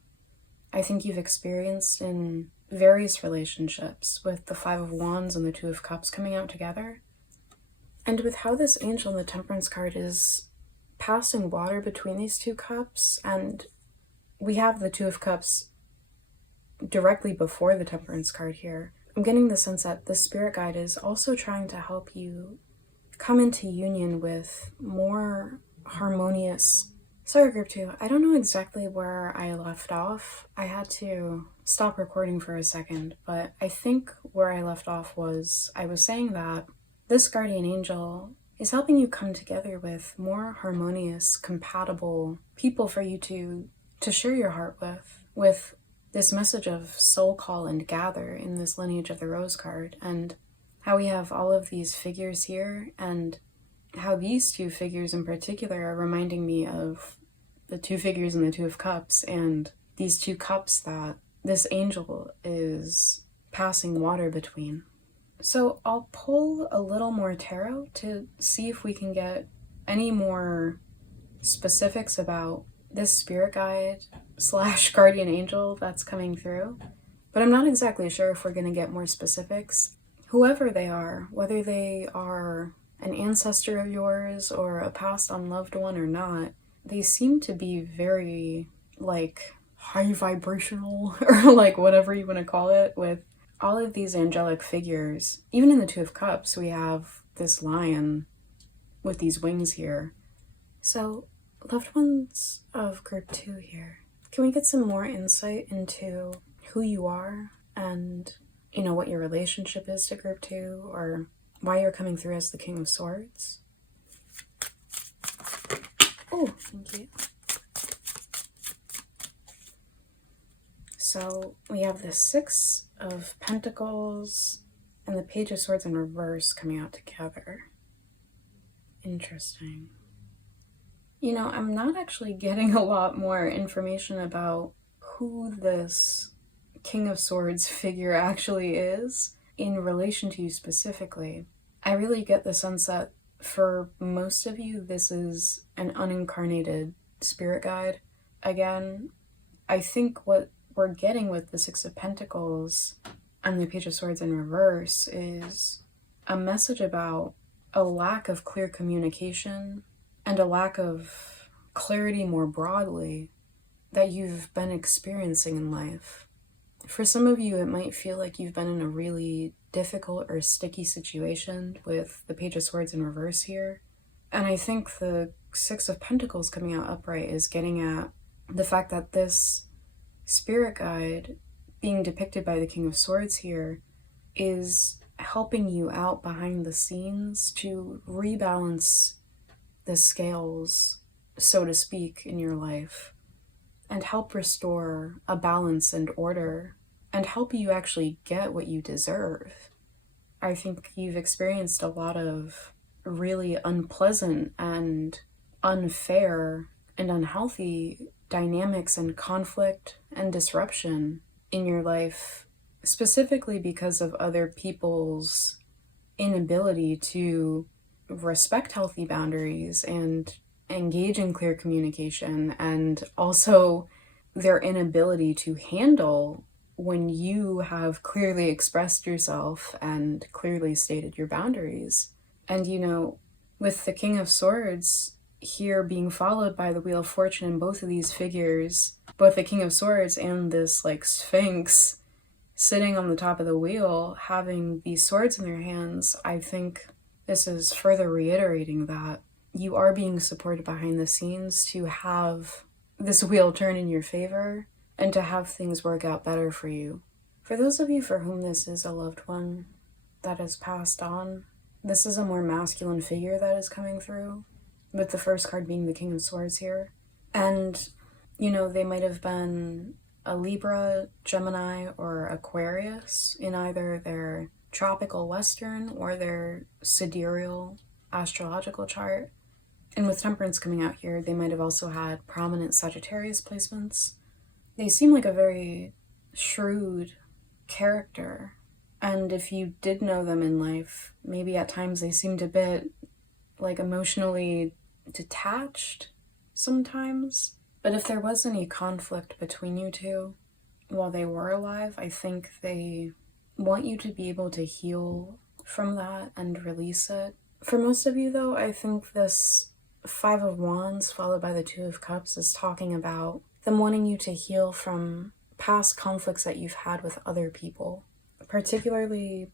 I think you've experienced in various relationships, with the Five of Wands and the Two of Cups coming out together. And with how this angel in the Temperance card is passing water between these two cups, and we have the Two of Cups directly before the Temperance card here, I'm getting the sense that the spirit guide is also trying to help you come into union with more harmonious. Sorry, group 2, I don't know exactly where I left off. I had to stop recording for a second, but I think where I left off was I was saying that this guardian angel is helping you come together with more harmonious, compatible people for you to share your heart with this message of soul call and gather in this lineage of the Rose card, and how we have all of these figures here, and how these two figures in particular are reminding me of the two figures in the Two of Cups, and these two cups that this angel is passing water between. So I'll pull a little more tarot to see if we can get any more specifics about this spirit guide / guardian angel that's coming through. But I'm not exactly sure if we're going to get more specifics. Whoever they are, whether they are an ancestor of yours or a passed on loved one or not, they seem to be very, like, high vibrational, or like whatever you want to call it, with all of these angelic figures. Even in the Two of Cups, we have this lion with these wings here. So, loved ones of group 2 here, can we get some more insight into who you are and, what your relationship is to group 2, or why you're coming through as the King of Swords? Oh, thank you. So we have the Six of Pentacles and the Page of Swords in reverse coming out together. Interesting. I'm not actually getting a lot more information about who this King of Swords figure actually is in relation to you specifically. I really get the sense that for most of you, this is an unincarnated spirit guide. Again, I think what we're getting with the Six of Pentacles and the Page of Swords in reverse is a message about a lack of clear communication and a lack of clarity more broadly that you've been experiencing in life. For some of you, it might feel like you've been in a really difficult or sticky situation with the Page of Swords in reverse here. And I think the Six of Pentacles coming out upright is getting at the fact that this spirit guide being depicted by the King of Swords here is helping you out behind the scenes to rebalance the scales, so to speak, in your life, and help restore a balance and order, and help you actually get what you deserve. I think you've experienced a lot of really unpleasant and unfair and unhealthy dynamics and conflict and disruption in your life, specifically because of other people's inability to respect healthy boundaries and engage in clear communication, and also their inability to handle when you have clearly expressed yourself and clearly stated your boundaries. And with the King of Swords here being followed by the Wheel of Fortune, and both of these figures, both the King of Swords and this Sphinx sitting on the top of the wheel having these swords in their hands, I think this is further reiterating that you are being supported behind the scenes to have this wheel turn in your favor and to have things work out better for you. For those of you for whom this is a loved one that has passed on, this is a more masculine figure that is coming through, with the first card being the King of Swords here. And, they might have been a Libra, Gemini, or Aquarius in either their tropical Western or their sidereal astrological chart. And with Temperance coming out here, they might have also had prominent Sagittarius placements. They seem like a very shrewd character. And if you did know them in life, maybe at times they seemed a bit emotionally detached sometimes. But if there was any conflict between you two while they were alive, I think they want you to be able to heal from that and release it. For most of you, though, I think this Five of Wands followed by the Two of Cups is talking about them wanting you to heal from past conflicts that you've had with other people, particularly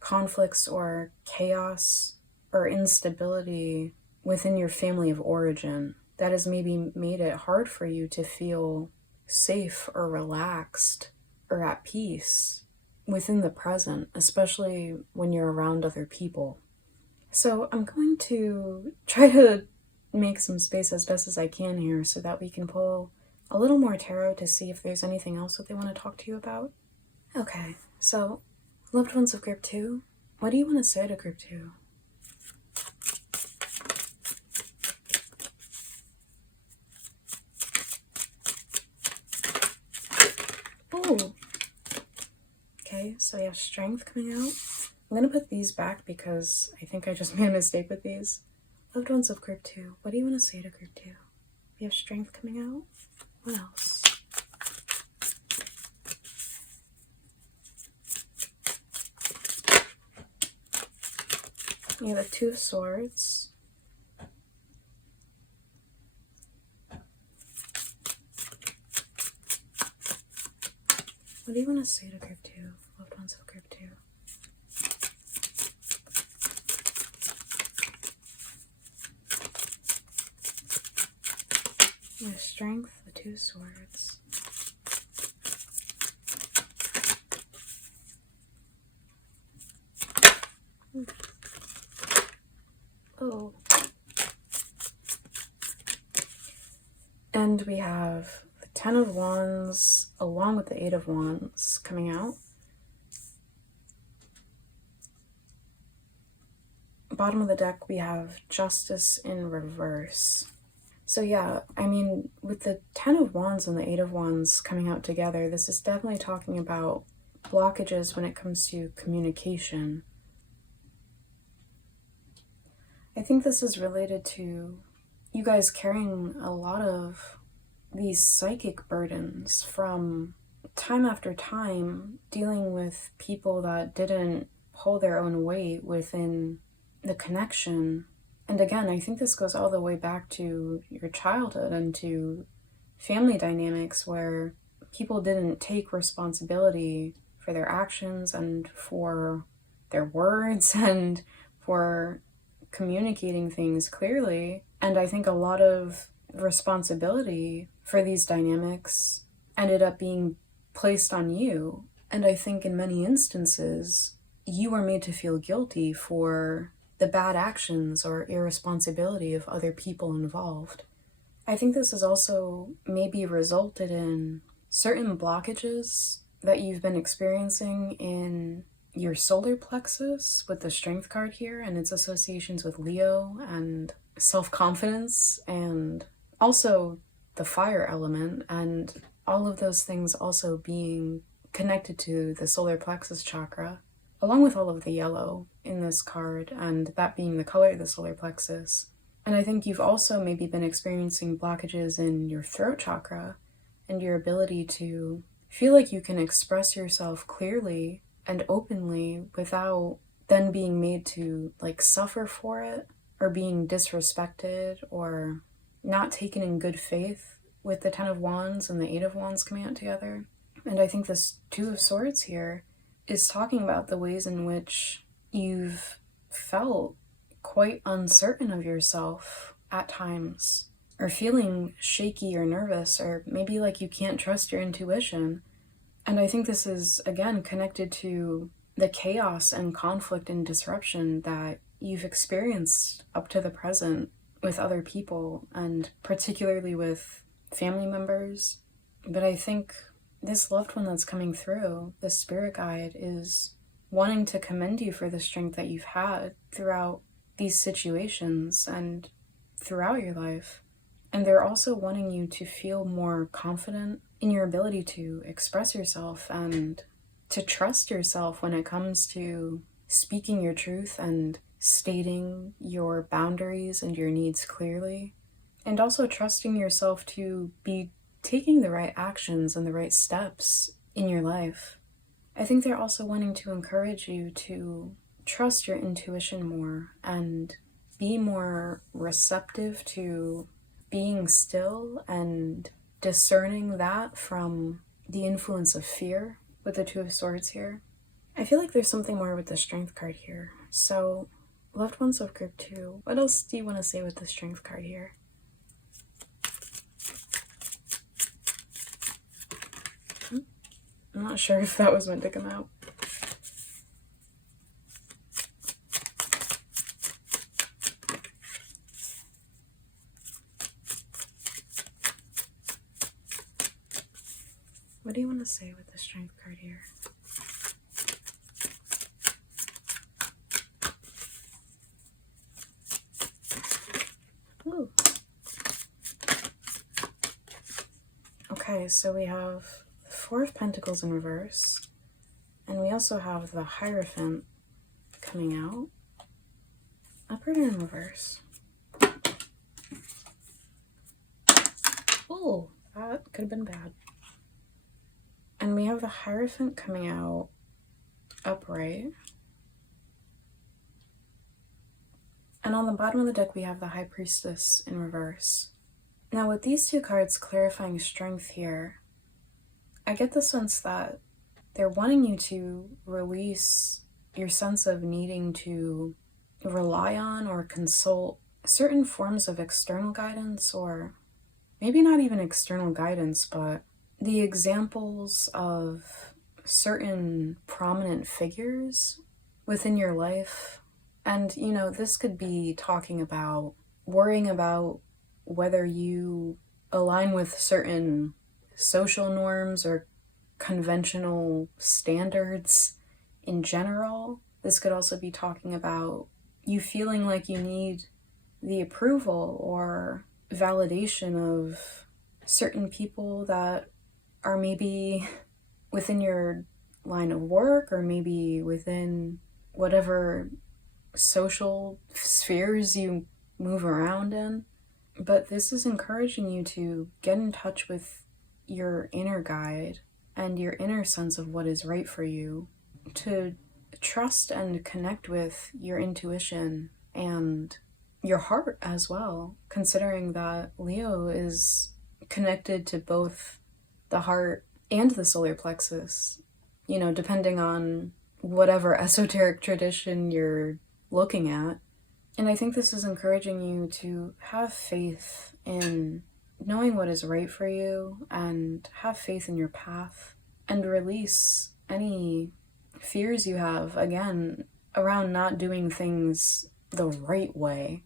conflicts or chaos or instability within your family of origin that has maybe made it hard for you to feel safe or relaxed or at peace within the present, especially when you're around other people. So I'm going to try to make some space as best as I can here so that we can pull a little more tarot to see if there's anything else that they want to talk to you about. Okay, so loved ones of group 2, what do you want to say to group 2? Oh, okay, so we have Strength coming out I'm going to put these back because I think I just made a mistake with these. Loved ones of group 2, what do you want to say to group 2? We have strength coming out. What else? You have the 2 of Swords. What do you want to say to group 2? Loved ones of group 2. You have Strength, the 2 of Swords. Oh. And we have the 10 of Wands along with the 8 of Wands coming out. Bottom of the deck, we have Justice in reverse. So yeah, I mean, with the 10 of Wands and the 8 of Wands coming out together, this is definitely talking about blockages when it comes to communication. I think this is related to you guys carrying a lot of these psychic burdens from time after time, dealing with people that didn't hold their own weight within the connection. And again, I think this goes all the way back to your childhood and to family dynamics where people didn't take responsibility for their actions and for their words and for communicating things clearly. And I think a lot of responsibility for these dynamics ended up being placed on you. And I think in many instances, you were made to feel guilty for the bad actions or irresponsibility of other people involved. I think this has also maybe resulted in certain blockages that you've been experiencing in your solar plexus with the Strength card here and its associations with Leo and self-confidence and also the fire element, and all of those things also being connected to the solar plexus chakra, along with all of the yellow in this card, and that being the color of the solar plexus. And I think you've also maybe been experiencing blockages in your throat chakra and your ability to feel like you can express yourself clearly and openly without then being made to suffer for it or being disrespected or not taken in good faith with the 10 of Wands and the 8 of Wands coming out together. And I think this 2 of Swords here is talking about the ways in which you've felt quite uncertain of yourself at times, or feeling shaky or nervous, or maybe like you can't trust your intuition. And I think this is, again, connected to the chaos and conflict and disruption that you've experienced up to the present with other people, and particularly with family members. But I think this loved one that's coming through, the spirit guide, is wanting to commend you for the strength that you've had throughout these situations and throughout your life. And they're also wanting you to feel more confident in your ability to express yourself and to trust yourself when it comes to speaking your truth and stating your boundaries and your needs clearly, and also trusting yourself to be taking the right actions and the right steps in your life. I think they're also wanting to encourage you to trust your intuition more and be more receptive to being still and discerning that from the influence of fear with the 2 of Swords here. I feel like there's something more with the Strength card here. So, loved ones of group 2, what else do you want to say with the Strength card here? I'm not sure if that was meant to come out. What do you want to say with the Strength card here? Ooh. Okay, so we have the 4 of Pentacles in reverse, and we also have the Hierophant coming out. Upright and in reverse. Oh, that could have been bad. And we have the Hierophant coming out upright. And on the bottom of the deck, we have the High Priestess in reverse. Now, with these two cards clarifying strength here, I get the sense that they're wanting you to release your sense of needing to rely on or consult certain forms of external guidance, or maybe not even external guidance, but the examples of certain prominent figures within your life. And, you know, this could be talking about worrying about whether you align with certain social norms or conventional standards in general. This could also be talking about you feeling like you need the approval or validation of certain people that are maybe within your line of work, or maybe within whatever social spheres you move around in. But this is encouraging you to get in touch with your inner guide and your inner sense of what is right for you, to trust and connect with your intuition and your heart as well, considering that Leo is connected to both the heart and the solar plexus, you know, depending on whatever esoteric tradition you're looking at. And I think this is encouraging you to have faith in knowing what is right for you, and have faith in your path, and release any fears you have, again, around not doing things the right way.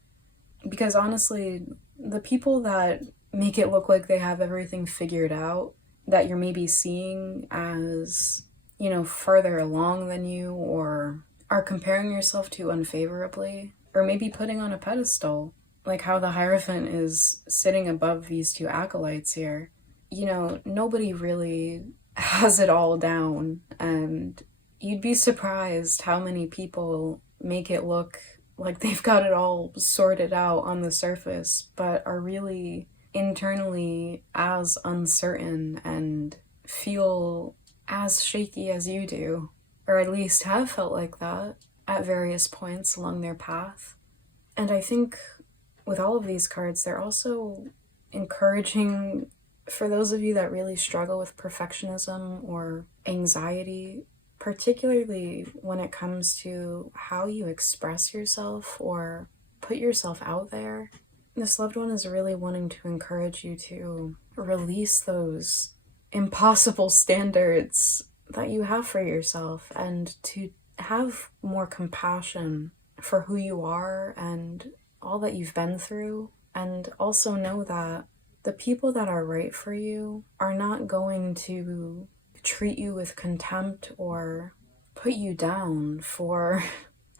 Because honestly, the people that make it look like they have everything figured out, that you're maybe seeing as, you know, farther along than you, or are comparing yourself to unfavorably, or maybe putting on a pedestal, like how the Hierophant is sitting above these two acolytes here. You know, nobody really has it all down, and you'd be surprised how many people make it look like they've got it all sorted out on the surface, but are really internally as uncertain and feel as shaky as you do, or at least have felt like that at various points along their path. And I think with all of these cards, they're also encouraging for those of you that really struggle with perfectionism or anxiety, particularly when it comes to how you express yourself or put yourself out there. This loved one is really wanting to encourage you to release those impossible standards that you have for yourself, and to have more compassion for who you are and all that you've been through, and also know that the people that are right for you are not going to treat you with contempt or put you down for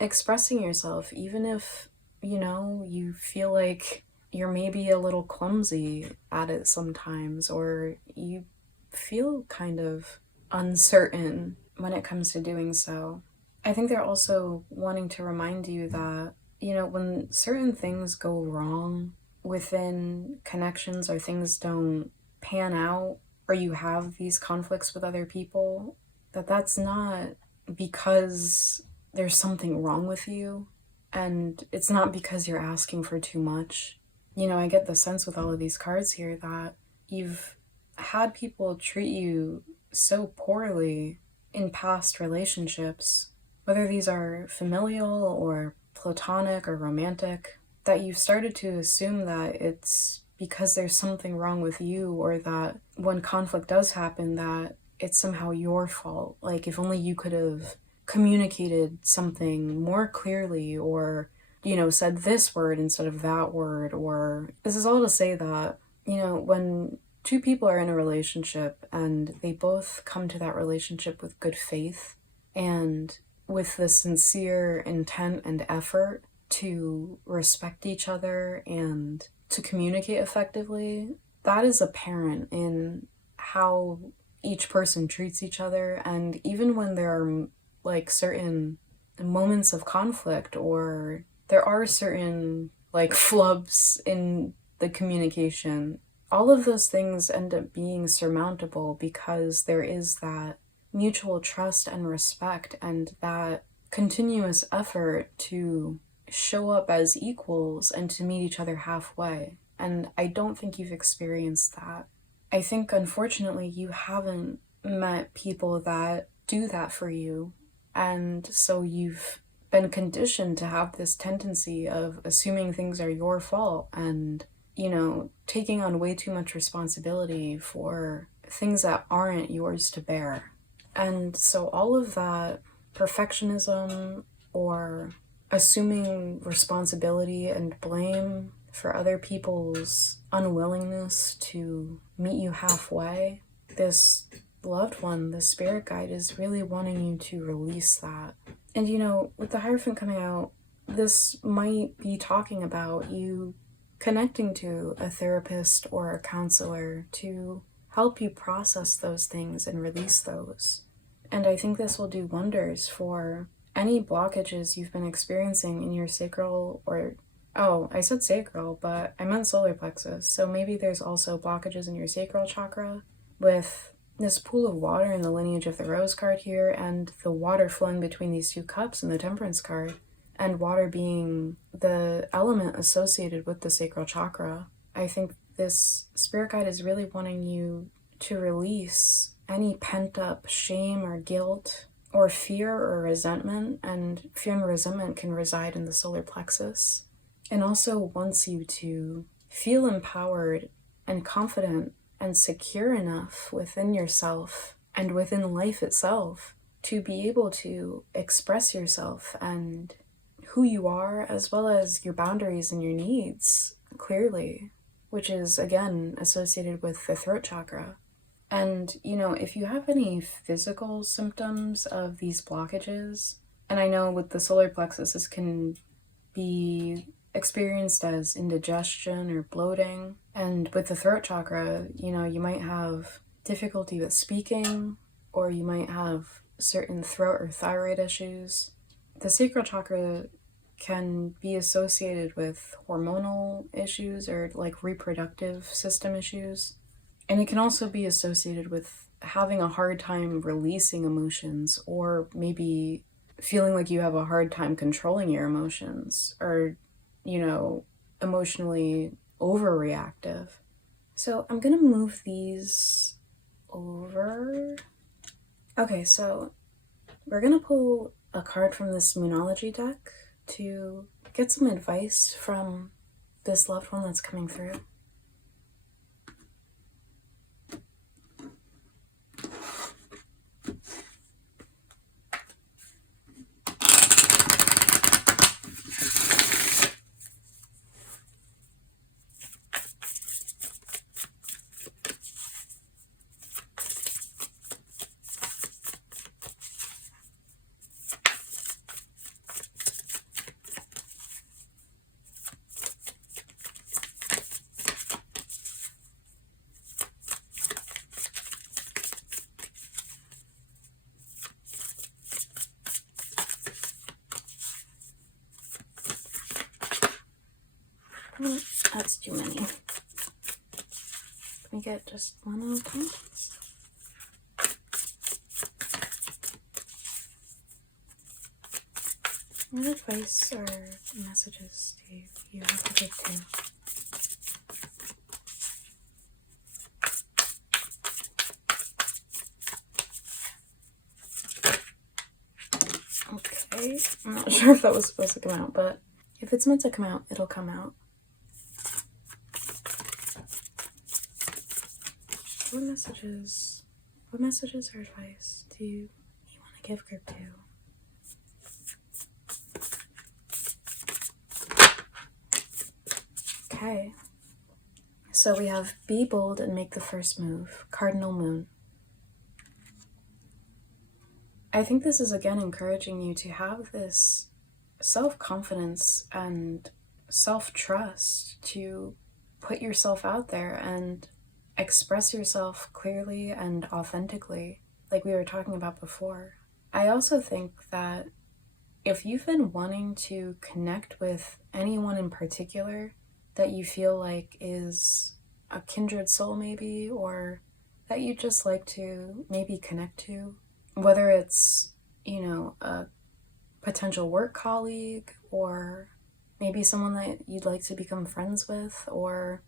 expressing yourself, even if, you know, you feel like you're maybe a little clumsy at it sometimes, or you feel kind of uncertain when it comes to doing so. I think they're also wanting to remind you that, you know, when certain things go wrong within connections, or things don't pan out, or you have these conflicts with other people, that's not because there's something wrong with you, and it's not because you're asking for too much. You know, I get the sense with all of these cards here that you've had people treat you so poorly in past relationships, whether these are familial or platonic or romantic, that you've started to assume that it's because there's something wrong with you, or that when conflict does happen, that it's somehow your fault. Like, if only you could have communicated something more clearly, or, you know, said this word instead of that word. Or this is all to say that, you know, when two people are in a relationship and they both come to that relationship with good faith and with the sincere intent and effort to respect each other and to communicate effectively, that is apparent in how each person treats each other. And even when there are like certain moments of conflict, or there are certain like flubs in the communication, all of those things end up being surmountable because there is that mutual trust and respect and that continuous effort to show up as equals and to meet each other halfway. And I don't think you've experienced that. I think, unfortunately, you haven't met people that do that for you. And so you've been conditioned to have this tendency of assuming things are your fault and, taking on way too much responsibility for things that aren't yours to bear. And so all of that perfectionism or assuming responsibility and blame for other people's unwillingness to meet you halfway, this loved one, the spirit guide, is really wanting you to release that. And with the Hierophant coming out, this might be talking about you connecting to a therapist or a counselor to help you process those things and release those. And I think this will do wonders for any blockages you've been experiencing in your sacral, or, I said sacral, but I meant solar plexus. So maybe there's also blockages in your sacral chakra with this pool of water in the lineage of the Rose card here, and the water flowing between these two cups in the Temperance card, and water being the element associated with the sacral chakra. I think this spirit guide is really wanting you to release any pent-up shame or guilt or fear or resentment, and fear and resentment can reside in the solar plexus, and also wants you to feel empowered and confident and secure enough within yourself and within life itself to be able to express yourself and who you are, as well as your boundaries and your needs clearly, which is again associated with the throat chakra. And if you have any physical symptoms of these blockages, and I know with the solar plexus this can be experienced as indigestion or bloating, and with the throat chakra, you might have difficulty with speaking, or you might have certain throat or thyroid issues. The sacral chakra can be associated with hormonal issues or like reproductive system issues. And it can also be associated with having a hard time releasing emotions, or maybe feeling like you have a hard time controlling your emotions, or, emotionally overreactive. So I'm gonna move these over. Okay, so we're gonna pull a card from this Moonology deck to get some advice from this loved one that's coming through. That's too many. Can we get just one at a time? What advice or messages do you have to give to? Okay, I'm not sure if that was supposed to come out, but if it's meant to come out, it'll come out. What messages or advice do you want to give group 2? Okay, so we have be bold and make the first move, Cardinal Moon. I think this is again encouraging you to have this self-confidence and self-trust to put yourself out there and express yourself clearly and authentically, like we were talking about before. I also think that if you've been wanting to connect with anyone in particular that you feel like is a kindred soul maybe, or that you just like to maybe connect to, whether it's, a potential work colleague, or maybe someone that you'd like to become friends with or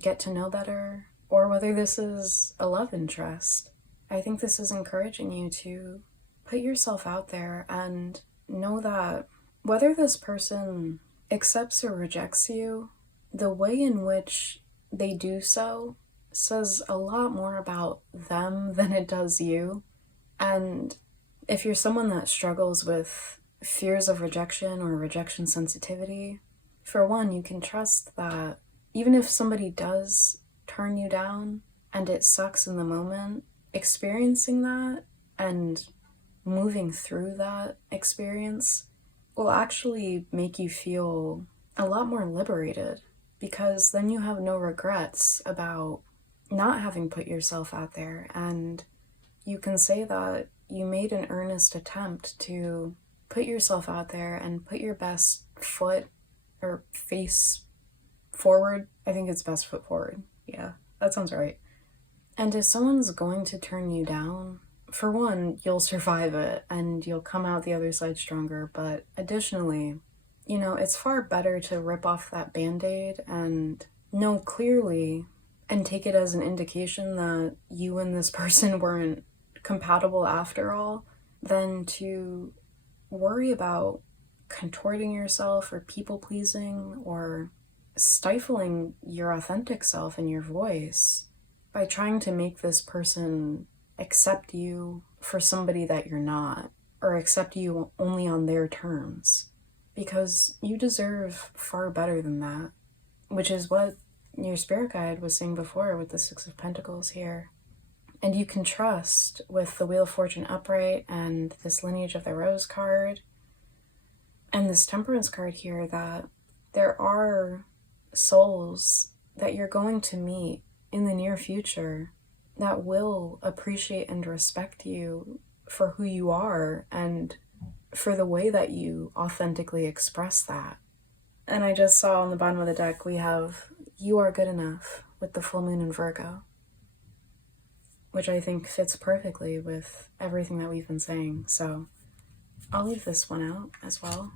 get to know better, or whether this is a love interest, I think this is encouraging you to put yourself out there and know that whether this person accepts or rejects you, the way in which they do so says a lot more about them than it does you. And if you're someone that struggles with fears of rejection or rejection sensitivity, for one, you can trust that even if somebody does turn you down and it sucks in the moment, experiencing that and moving through that experience will actually make you feel a lot more liberated, because then you have no regrets about not having put yourself out there, and you can say that you made an earnest attempt to put yourself out there and put your best foot or face forward. I think it's best foot forward. Yeah, that sounds right. And if someone's going to turn you down, for one, you'll survive it and you'll come out the other side stronger. But additionally, it's far better to rip off that Band-Aid and know clearly and take it as an indication that you and this person weren't compatible after all, than to worry about contorting yourself or people pleasing or stifling your authentic self and your voice by trying to make this person accept you for somebody that you're not, or accept you only on their terms, because you deserve far better than that, which is what your spirit guide was saying before with the Six of Pentacles here. And you can trust with the Wheel of Fortune upright and this Lineage of the Rose card and this Temperance card here that there are souls that you're going to meet in the near future that will appreciate and respect you for who you are and for the way that you authentically express that. And I just saw on the bottom of the deck we have You Are Good Enough with the full moon in Virgo, which I think fits perfectly with everything that we've been saying. So I'll leave this one out as well.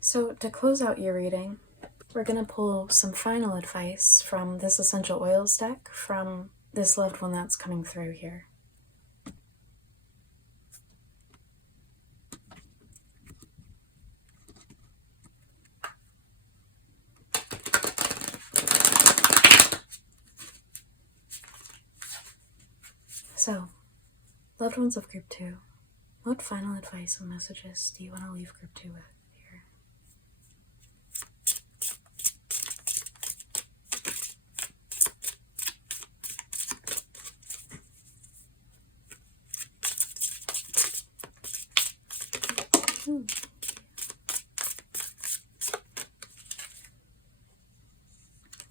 So to close out your reading, we're going to pull some final advice from this Essential Oils deck from this loved one that's coming through here. So, loved ones of Group 2, what final advice and messages do you want to leave Group 2 with here?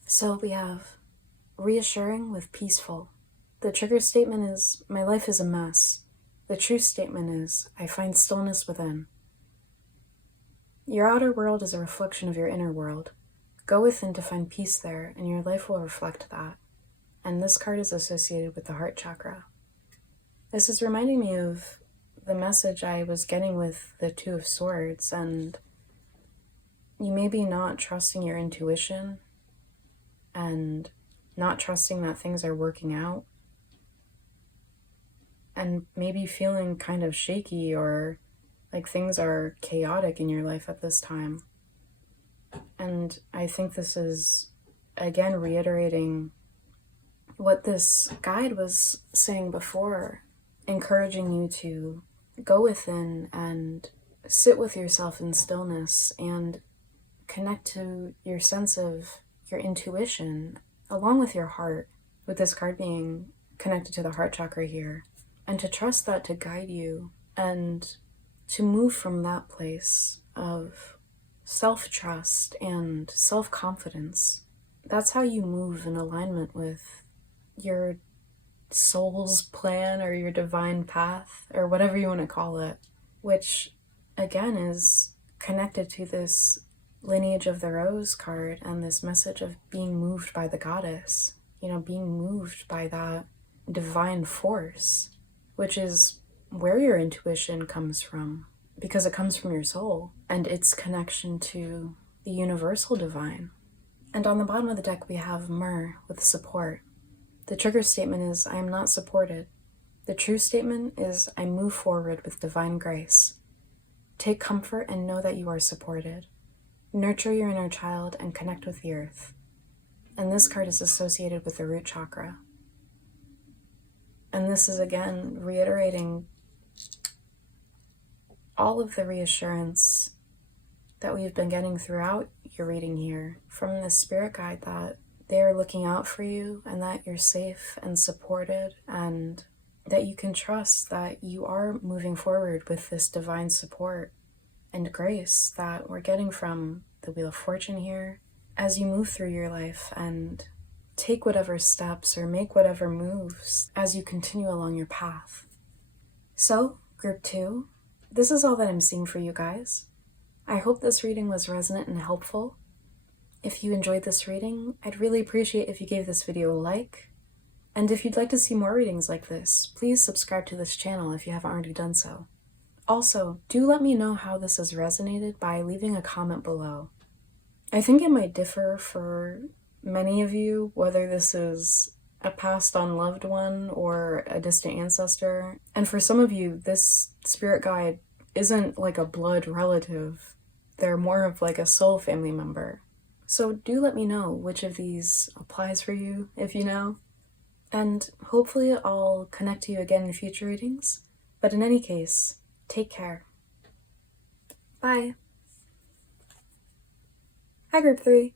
So we have reassuring with peaceful. The trigger statement is, my life is a mess. The truth statement is, I find stillness within. Your outer world is a reflection of your inner world. Go within to find peace there, and your life will reflect that. And this card is associated with the heart chakra. This is reminding me of the message I was getting with the Two of Swords, and you may be not trusting your intuition and not trusting that things are working out, and maybe feeling kind of shaky or like things are chaotic in your life at this time. And I think this is, again, reiterating what this guide was saying before, encouraging you to go within and sit with yourself in stillness and connect to your sense of your intuition along with your heart, with this card being connected to the heart chakra here, and to trust that to guide you and to move from that place of self-trust and self-confidence. That's how you move in alignment with your soul's plan or your divine path or whatever you want to call it, which again is connected to this lineage of the rose card and this message of being moved by the goddess, being moved by that divine force, which is where your intuition comes from, because it comes from your soul and its connection to the universal divine. And on the bottom of the deck, we have myrrh with support. The trigger statement is, I am not supported. The true statement is, I move forward with divine grace. Take comfort and know that you are supported. Nurture your inner child and connect with the earth. And this card is associated with the root chakra. And this is again reiterating all of the reassurance that we've been getting throughout your reading here from the spirit guide, that they are looking out for you and that you're safe and supported, and that you can trust that you are moving forward with this divine support and grace that we're getting from the Wheel of Fortune here as you move through your life and take whatever steps or make whatever moves as you continue along your path. So, group 2, this is all that I'm seeing for you guys. I hope this reading was resonant and helpful. If you enjoyed this reading, I'd really appreciate if you gave this video a like. And if you'd like to see more readings like this, please subscribe to this channel if you haven't already done so. Also, do let me know how this has resonated by leaving a comment below. I think it might differ for many of you, whether this is a passed on loved one or a distant ancestor. And for some of you, this spirit guide isn't like a blood relative. They're more of like a soul family member. So do let me know which of these applies for you, if you know. And hopefully I'll connect to you again in future readings. But in any case, take care. Bye. Hi, group 3.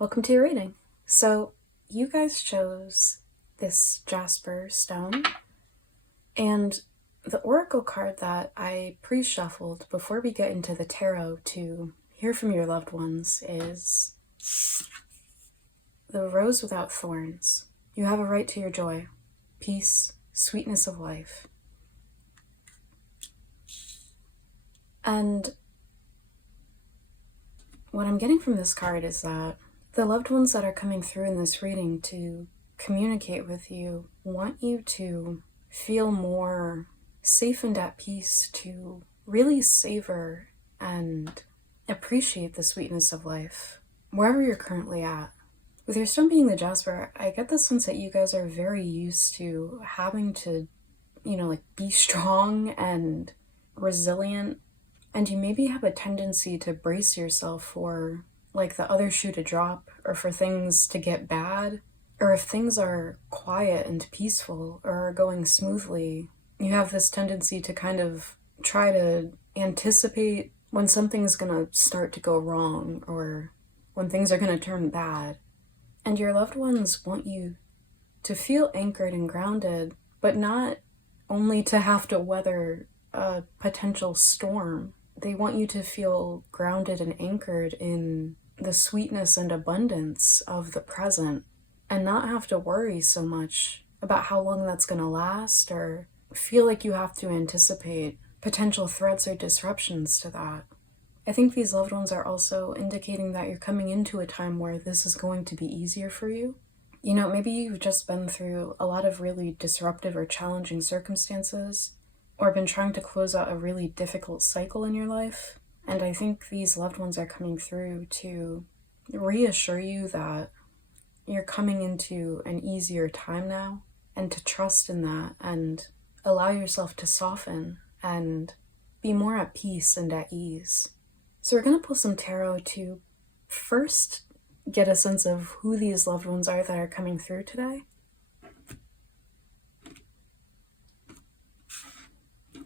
Welcome to your reading. So you guys chose this jasper stone, and the oracle card that I pre-shuffled before we get into the tarot to hear from your loved ones is the Rose Without Thorns. You have a right to your joy, peace, sweetness of life. And what I'm getting from this card is that the loved ones that are coming through in this reading to communicate with you want you to feel more safe and at peace, to really savor and appreciate the sweetness of life, wherever you're currently at. With your stone being the jasper, I get the sense that you guys are very used to having to, be strong and resilient, and you maybe have a tendency to brace yourself for the other shoe to drop, or for things to get bad, or if things are quiet and peaceful or are going smoothly, you have this tendency to kind of try to anticipate when something's gonna start to go wrong or when things are gonna turn bad. And your loved ones want you to feel anchored and grounded, but not only to have to weather a potential storm. They want you to feel grounded and anchored in the sweetness and abundance of the present, and not have to worry so much about how long that's going to last, or feel like you have to anticipate potential threats or disruptions to that. I think these loved ones are also indicating that you're coming into a time where this is going to be easier for you. Maybe you've just been through a lot of really disruptive or challenging circumstances, or been trying to close out a really difficult cycle in your life. And I think these loved ones are coming through to reassure you that you're coming into an easier time now, and to trust in that and allow yourself to soften and be more at peace and at ease. So we're going to pull some tarot to first get a sense of who these loved ones are that are coming through today.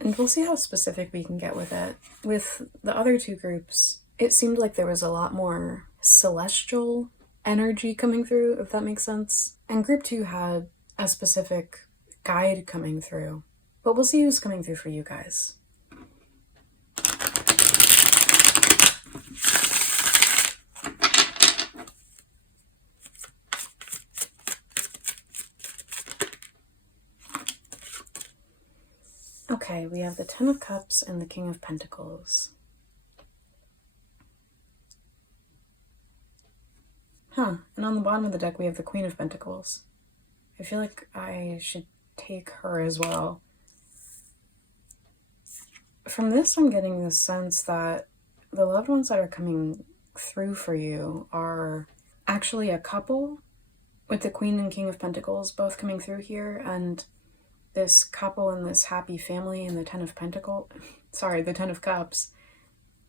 And we'll see how specific we can get with it. With the other two groups, it seemed like there was a lot more celestial energy coming through, if that makes sense. And group 2 had a specific guide coming through. But we'll see who's coming through for you guys. Okay. Okay, we have the Ten of Cups and the King of Pentacles. And on the bottom of the deck we have the Queen of Pentacles. I feel like I should take her as well. From this, I'm getting the sense that the loved ones that are coming through for you are actually a couple, with the Queen and King of Pentacles both coming through here, and this couple and this happy family and the Ten of the Ten of Cups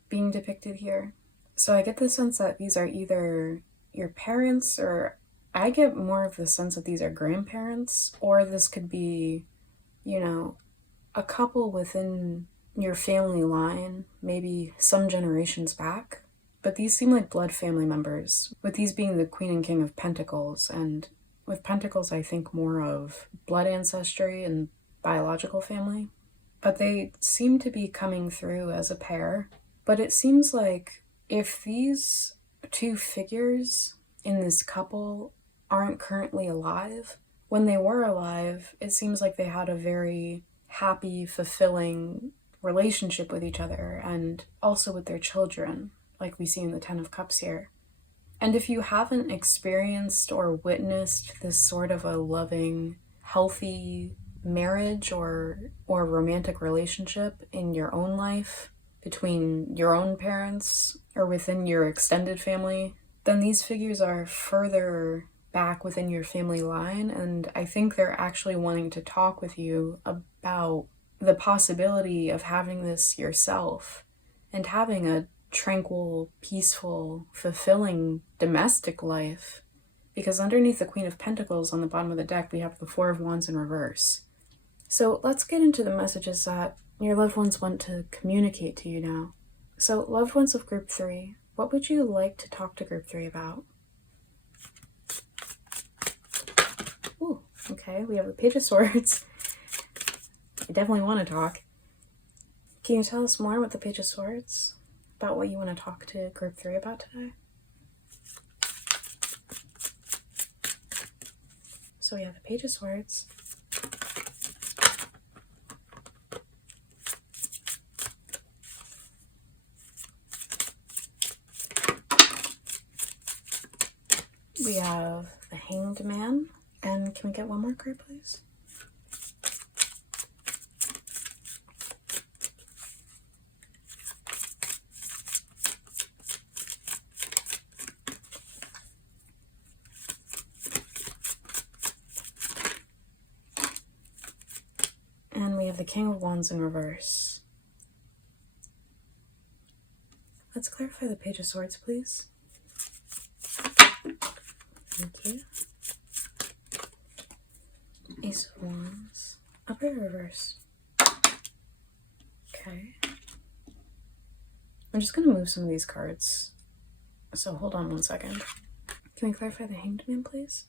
being depicted here. So I get the sense that these are either your parents, or I get more of the sense that these are grandparents, or this could be, a couple within your family line, maybe some generations back. But these seem like blood family members, with these being the Queen and King of Pentacles, and with Pentacles I think more of blood ancestry and biological family. But they seem to be coming through as a pair. But it seems like if these two figures in this couple aren't currently alive, when they were alive, it seems like they had a very happy, fulfilling relationship with each other, and also with their children, like we see in the Ten of Cups here. And if you haven't experienced or witnessed this sort of a loving, healthy marriage or romantic relationship in your own life, between your own parents or within your extended family, then these figures are further back within your family line, and I think they're actually wanting to talk with you about the possibility of having this yourself and having a tranquil, peaceful, fulfilling domestic life. Because underneath the Queen of Pentacles on the bottom of the deck, we have the Four of Wands in reverse. So let's get into the messages that your loved ones want to communicate to you now. So loved ones of Group 3, what would you like to talk to Group 3 about? Ooh, okay, we have the Page of Swords. I definitely want to talk. Can you tell us more with the Page of Swords? About what you want to talk to Group 3 about today? So we have the Page of Swords. We have the Hanged Man. And can we get one more card, please? And we have the King of Wands in reverse. Let's clarify the Page of Swords, please. Thank you. Ace of Wands. Upright reverse. Okay. I'm just going to move some of these cards. So hold on one second. Can we clarify the Hanged Man, please?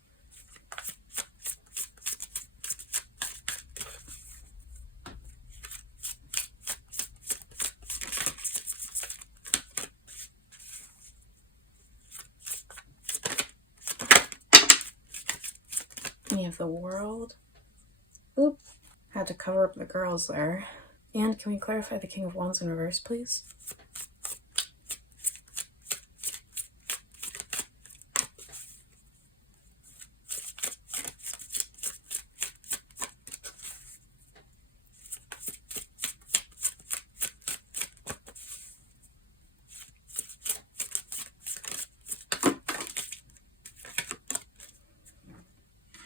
We have the World. Oop, had to cover up the girls there. And can we clarify the King of Wands in reverse, please?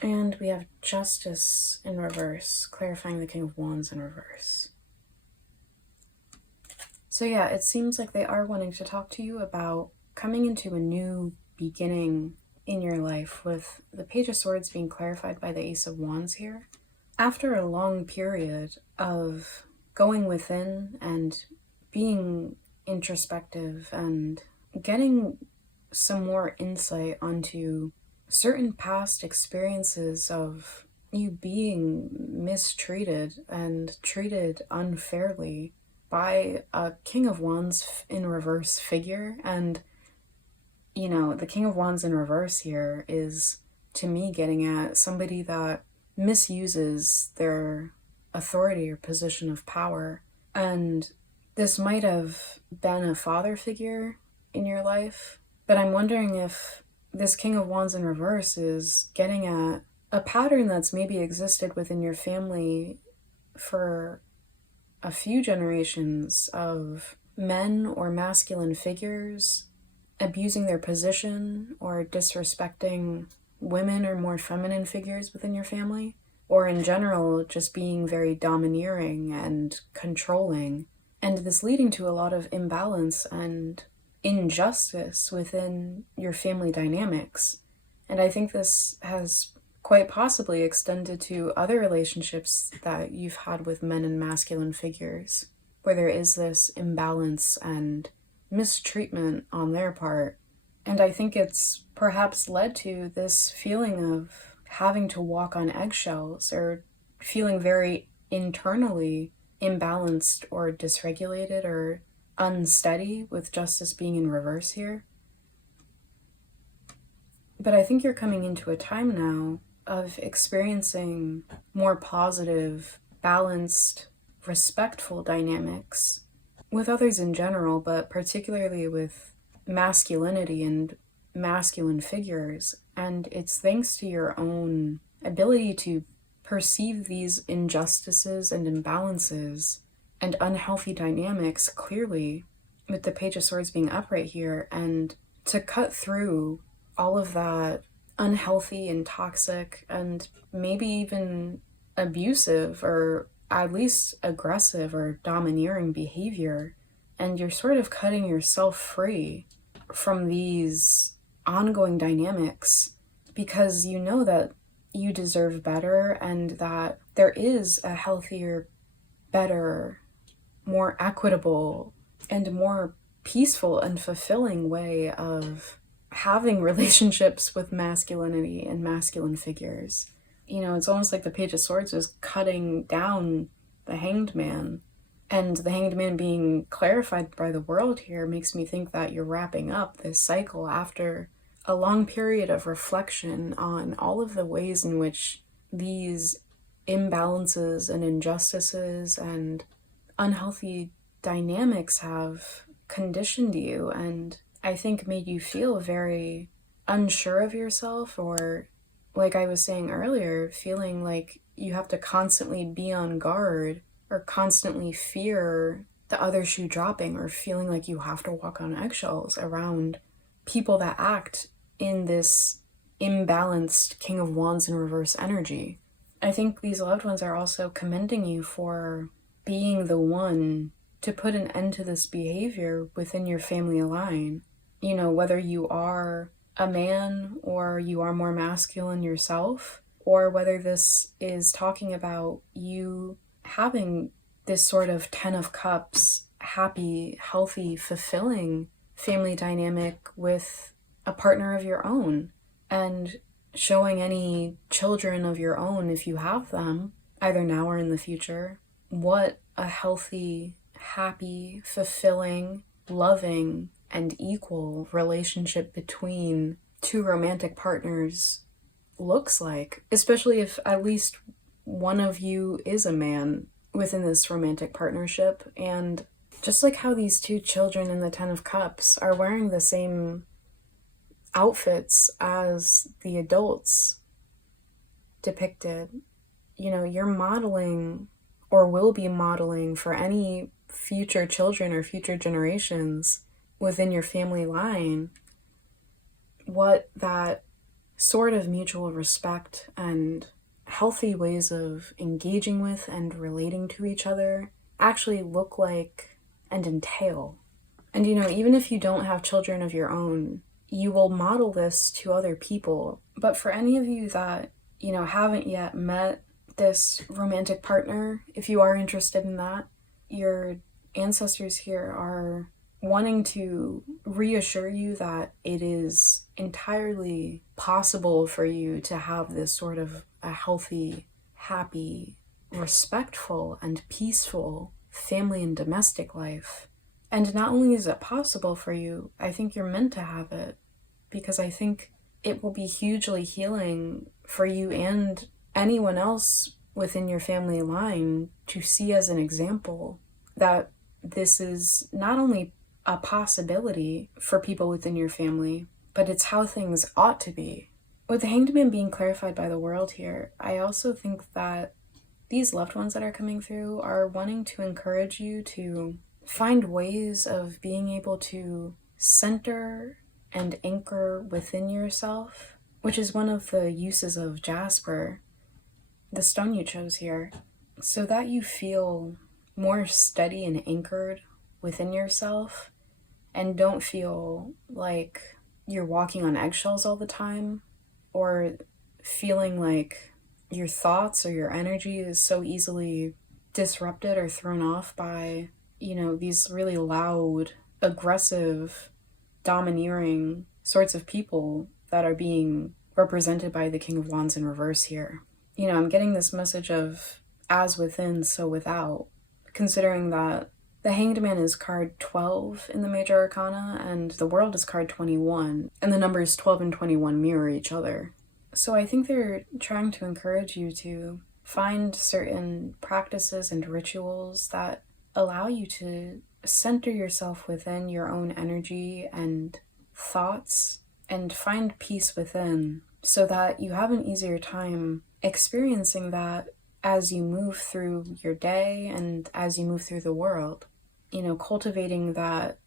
And we have Justice in reverse, clarifying the King of Wands in reverse. So yeah, it seems like they are wanting to talk to you about coming into a new beginning in your life, with the Page of Swords being clarified by the Ace of Wands here. After a long period of going within and being introspective and getting some more insight onto certain past experiences of you being mistreated and treated unfairly by a King of Wands in reverse figure. And the King of Wands in reverse here is, to me, getting at somebody that misuses their authority or position of power. And this might have been a father figure in your life, but I'm wondering if this King of Wands in reverse is getting at a pattern that's maybe existed within your family for a few generations of men or masculine figures abusing their position or disrespecting women or more feminine figures within your family, or in general just being very domineering and controlling, and this leading to a lot of imbalance and injustice within your family dynamics. And I think this has quite possibly extended to other relationships that you've had with men and masculine figures, where there is this imbalance and mistreatment on their part. And I think it's perhaps led to this feeling of having to walk on eggshells or feeling very internally imbalanced or dysregulated or unsteady, with justice being in reverse here. But I think you're coming into a time now of experiencing more positive, balanced, respectful dynamics with others in general, but particularly with masculinity and masculine figures. And it's thanks to your own ability to perceive these injustices and imbalances and unhealthy dynamics clearly, with the Page of Swords being upright here, and to cut through all of that unhealthy and toxic and maybe even abusive or at least aggressive or domineering behavior. And you're sort of cutting yourself free from these ongoing dynamics because you know that you deserve better and that there is a healthier, better, more equitable, and more peaceful and fulfilling way of having relationships with masculinity and masculine figures. You know, it's almost like the Page of Swords is cutting down the Hanged Man. And the Hanged Man being clarified by the world here makes me think that you're wrapping up this cycle after a long period of reflection on all of the ways in which these imbalances and injustices and unhealthy dynamics have conditioned you, and I think made you feel very unsure of yourself, or, like I was saying earlier, feeling like you have to constantly be on guard or constantly fear the other shoe dropping, or feeling like you have to walk on eggshells around people that act in this imbalanced King of Wands in reverse energy. I think these loved ones are also commending you for being the one to put an end to this behavior within your family line. You know, whether you are a man or you are more masculine yourself, or whether this is talking about you having this sort of 10 of Cups, happy, healthy, fulfilling family dynamic with a partner of your own, and showing any children of your own, if you have them, either now or in the future, what a healthy, happy, fulfilling, loving, and equal relationship between two romantic partners looks like, especially if at least one of you is a man within this romantic partnership. And just like how these two children in the 10 of Cups are wearing the same outfits as the adults depicted, you know, you're modeling or will be modeling for any future children or future generations within your family line what that sort of mutual respect and healthy ways of engaging with and relating to each other actually look like and entail. And, you know, even if you don't have children of your own, you will model this to other people. But for any of you that, you know, haven't yet met this romantic partner, if you are interested in that, your ancestors here are wanting to reassure you that it is entirely possible for you to have this sort of a healthy, happy, respectful, and peaceful family and domestic life. And not only is it possible for you, I think you're meant to have it, because I think it will be hugely healing for you and anyone else within your family line to see as an example that this is not only a possibility for people within your family, but it's how things ought to be. With the Hanged Man being clarified by the world here, I also think that these loved ones that are coming through are wanting to encourage you to find ways of being able to center and anchor within yourself, which is one of the uses of jasper, the stone you chose here, so that you feel more steady and anchored within yourself and don't feel like you're walking on eggshells all the time, or feeling like your thoughts or your energy is so easily disrupted or thrown off by, these really loud, aggressive, domineering sorts of people that are being represented by the King of Wands in reverse here. I'm getting this message of as within, so without, considering that the Hanged Man is card 12 in the Major Arcana, and the World is card 21, and the numbers 12 and 21 mirror each other. So I think they're trying to encourage you to find certain practices and rituals that allow you to center yourself within your own energy and thoughts and find peace within, so that you have an easier time experiencing that as you move through your day and as you move through the world. Cultivating that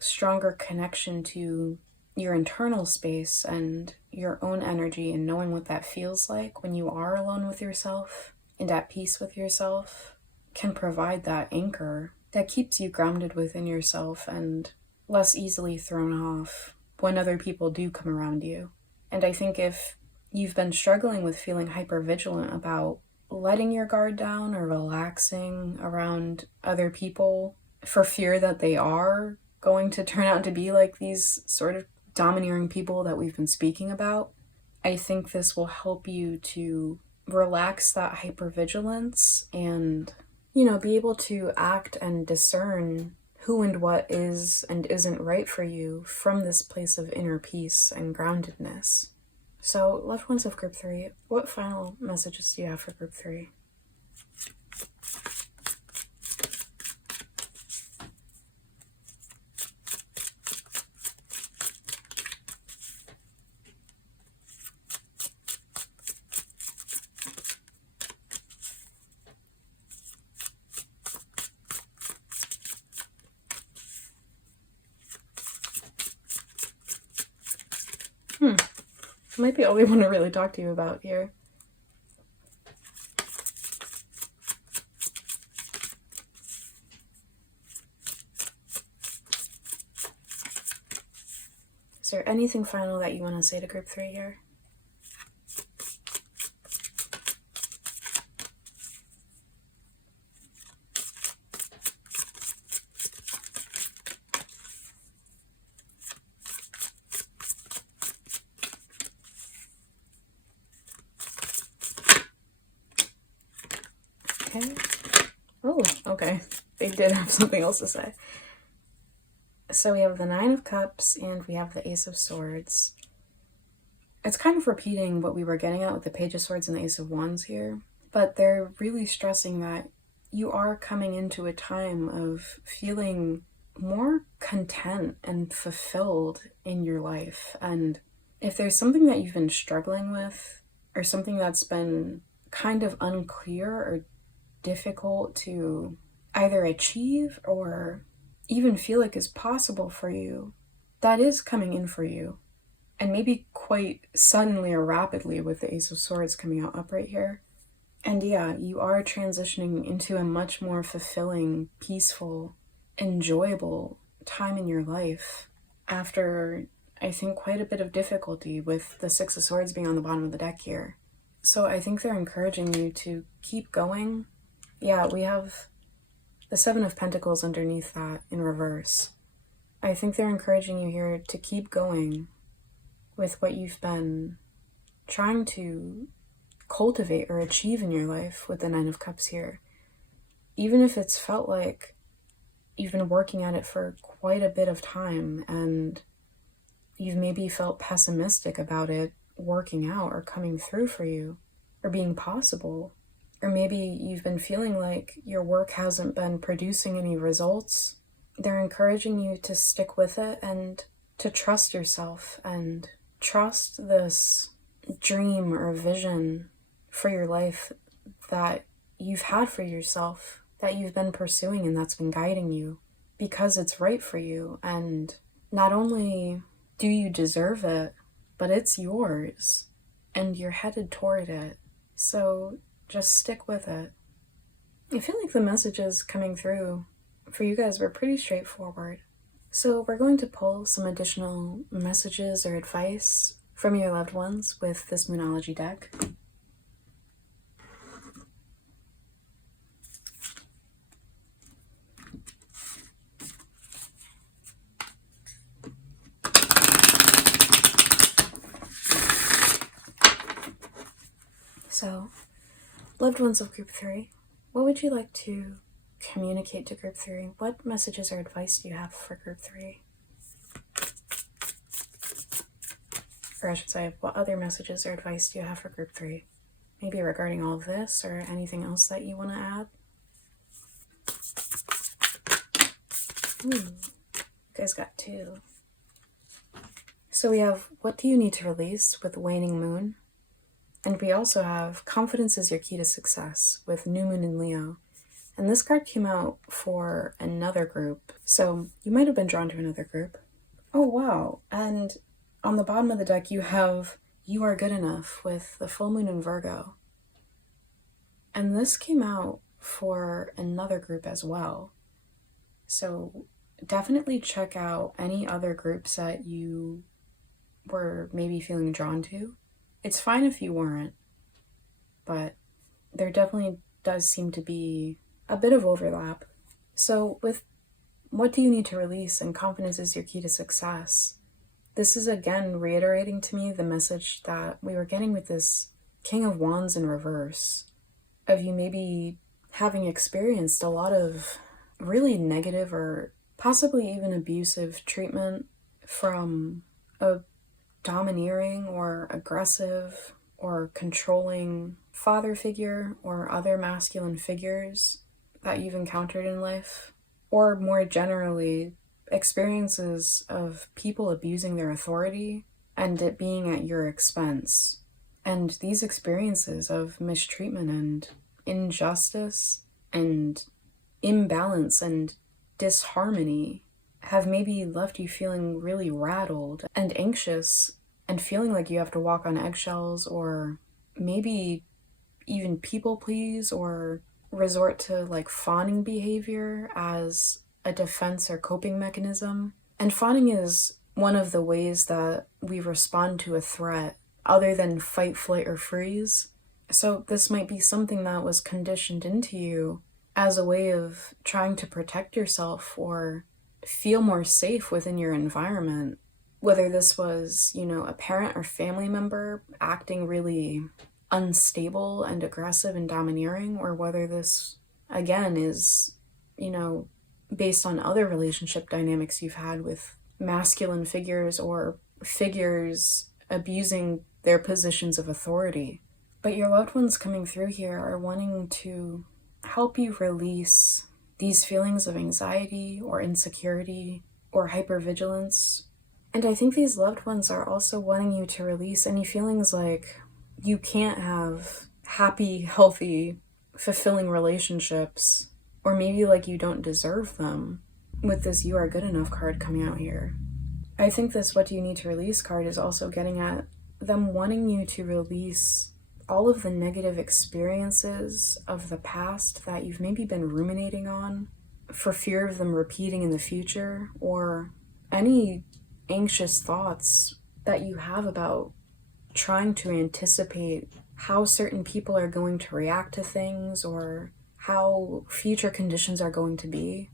stronger connection to your internal space and your own energy, and knowing what that feels like when you are alone with yourself and at peace with yourself can provide that anchor that keeps you grounded within yourself and less easily thrown off when other people do come around you. And I think if you've been struggling with feeling hypervigilant about letting your guard down or relaxing around other people for fear that they are going to turn out to be like these sort of domineering people that we've been speaking about, I think this will help you to relax that hypervigilance and, be able to act and discern who and what is and isn't right for you from this place of inner peace and groundedness. So, loved ones of group 3, what final messages do you have for group 3? Might be all we want to really talk to you about here. Is there anything final that you want to say to group 3 here? Okay. Oh, okay. They did have something else to say. So we have the 9 of Cups and we have the Ace of Swords. It's kind of repeating what we were getting at with the Page of Swords and the Ace of Wands here, but they're really stressing that you are coming into a time of feeling more content and fulfilled in your life. And if there's something that you've been struggling with, or something that's been kind of unclear or difficult to either achieve or even feel like is possible for you, that is coming in for you. And maybe quite suddenly or rapidly with the Ace of Swords coming out upright here. And yeah, you are transitioning into a much more fulfilling, peaceful, enjoyable time in your life after, I think, quite a bit of difficulty with the 6 of Swords being on the bottom of the deck here. So I think they're encouraging you to keep going. Yeah, we have the 7 of Pentacles underneath that in reverse. I think they're encouraging you here to keep going with what you've been trying to cultivate or achieve in your life with the 9 of Cups here. Even if it's felt like you've been working at it for quite a bit of time and you've maybe felt pessimistic about it working out or coming through for you or being possible. or maybe you've been feeling like your work hasn't been producing any results. They're encouraging you to stick with it and to trust yourself and trust this dream or vision for your life that you've had for yourself, that you've been pursuing and that's been guiding you because it's right for you. And not only do you deserve it, but it's yours and you're headed toward it. So just stick with it. I feel like the messages coming through for you guys were pretty straightforward. So we're going to pull some additional messages or advice from your loved ones with this Moonology deck. So, loved ones of group 3, what would you like to communicate to group 3? What messages or advice do you have for group 3? Or I should say, what other messages or advice do you have for group 3? Maybe regarding all of this or anything else that you want to add? You guys got 2. So we have, what do you need to release with waning moon? And we also have confidence is your key to success with new moon in Leo. And this card came out for another group. So you might have been drawn to another group. Oh, wow. And on the bottom of the deck, you have you are good enough with the full moon in Virgo. And this came out for another group as well. So definitely check out any other groups that you were maybe feeling drawn to. It's fine if you weren't, but there definitely does seem to be a bit of overlap. So with what do you need to release and confidence is your key to success, this is again reiterating to me the message that we were getting with this King of Wands in reverse, of you maybe having experienced a lot of really negative or possibly even abusive treatment from a domineering or aggressive or controlling father figure or other masculine figures that you've encountered in life, or more generally, experiences of people abusing their authority and it being at your expense. And these experiences of mistreatment and injustice and imbalance and disharmony have maybe left you feeling really rattled and anxious and feeling like you have to walk on eggshells or maybe even people please or resort to like fawning behavior as a defense or coping mechanism. And fawning is one of the ways that we respond to a threat other than fight, flight, or freeze. So this might be something that was conditioned into you as a way of trying to protect yourself or feel more safe within your environment. Whether this was, a parent or family member acting really unstable and aggressive and domineering, or whether this, again, is, based on other relationship dynamics you've had with masculine figures or figures abusing their positions of authority. But your loved ones coming through here are wanting to help you release these feelings of anxiety or insecurity or hypervigilance. And I think these loved ones are also wanting you to release any feelings like you can't have happy, healthy, fulfilling relationships, or maybe like you don't deserve them with this You Are Good Enough card coming out here. I think this What Do You Need to Release card is also getting at them wanting you to release all of the negative experiences of the past that you've maybe been ruminating on for fear of them repeating in the future, or any anxious thoughts that you have about trying to anticipate how certain people are going to react to things or how future conditions are going to be.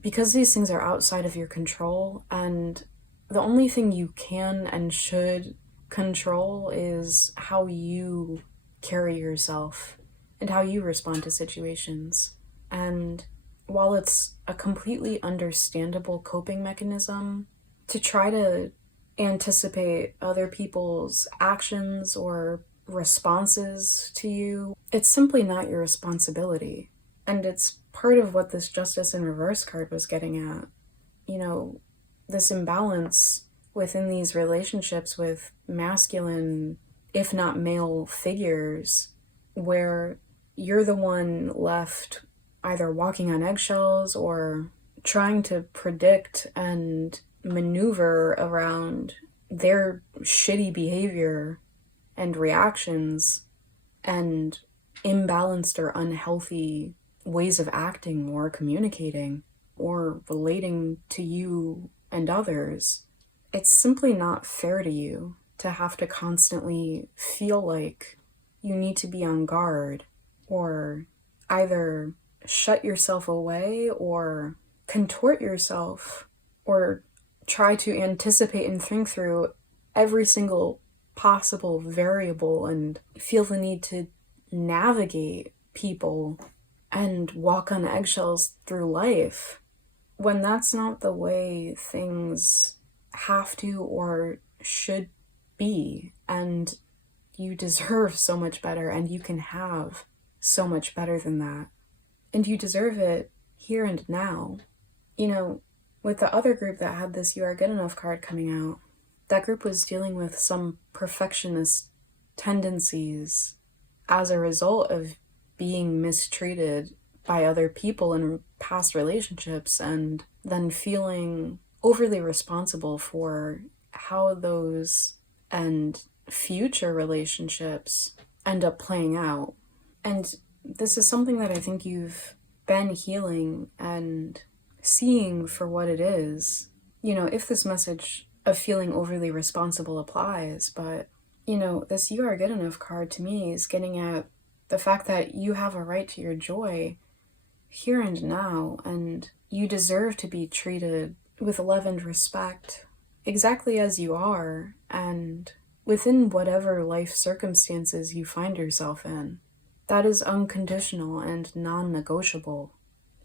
Because these things are outside of your control, and the only thing you can and should control is how you carry yourself and how you respond to situations. And while it's a completely understandable coping mechanism to try to anticipate other people's actions or responses to you. It's simply not your responsibility. And it's part of what this Justice in Reverse card was getting at. You know, this imbalance within these relationships with masculine, if not male, figures, where you're the one left either walking on eggshells or trying to predict and maneuver around their shitty behavior and reactions and imbalanced or unhealthy ways of acting or communicating or relating to you and others. It's simply not fair to you to have to constantly feel like you need to be on guard or either shut yourself away or contort yourself or try to anticipate and think through every single possible variable and feel the need to navigate people and walk on eggshells through life when that's not the way things have to or should be. And you deserve so much better, and you can have so much better than that. And you deserve it here and now. You know, with the other group that had this You Are Good Enough card coming out, that group was dealing with some perfectionist tendencies as a result of being mistreated by other people in past relationships and then feeling overly responsible for how those and future relationships end up playing out. And this is something that I think you've been healing and seeing for what it is. You know, if this message of feeling overly responsible applies, but, you know, this You Are Good Enough card to me is getting at the fact that you have a right to your joy here and now, and you deserve to be treated with love and respect exactly as you are and within whatever life circumstances you find yourself in. That is unconditional and non-negotiable.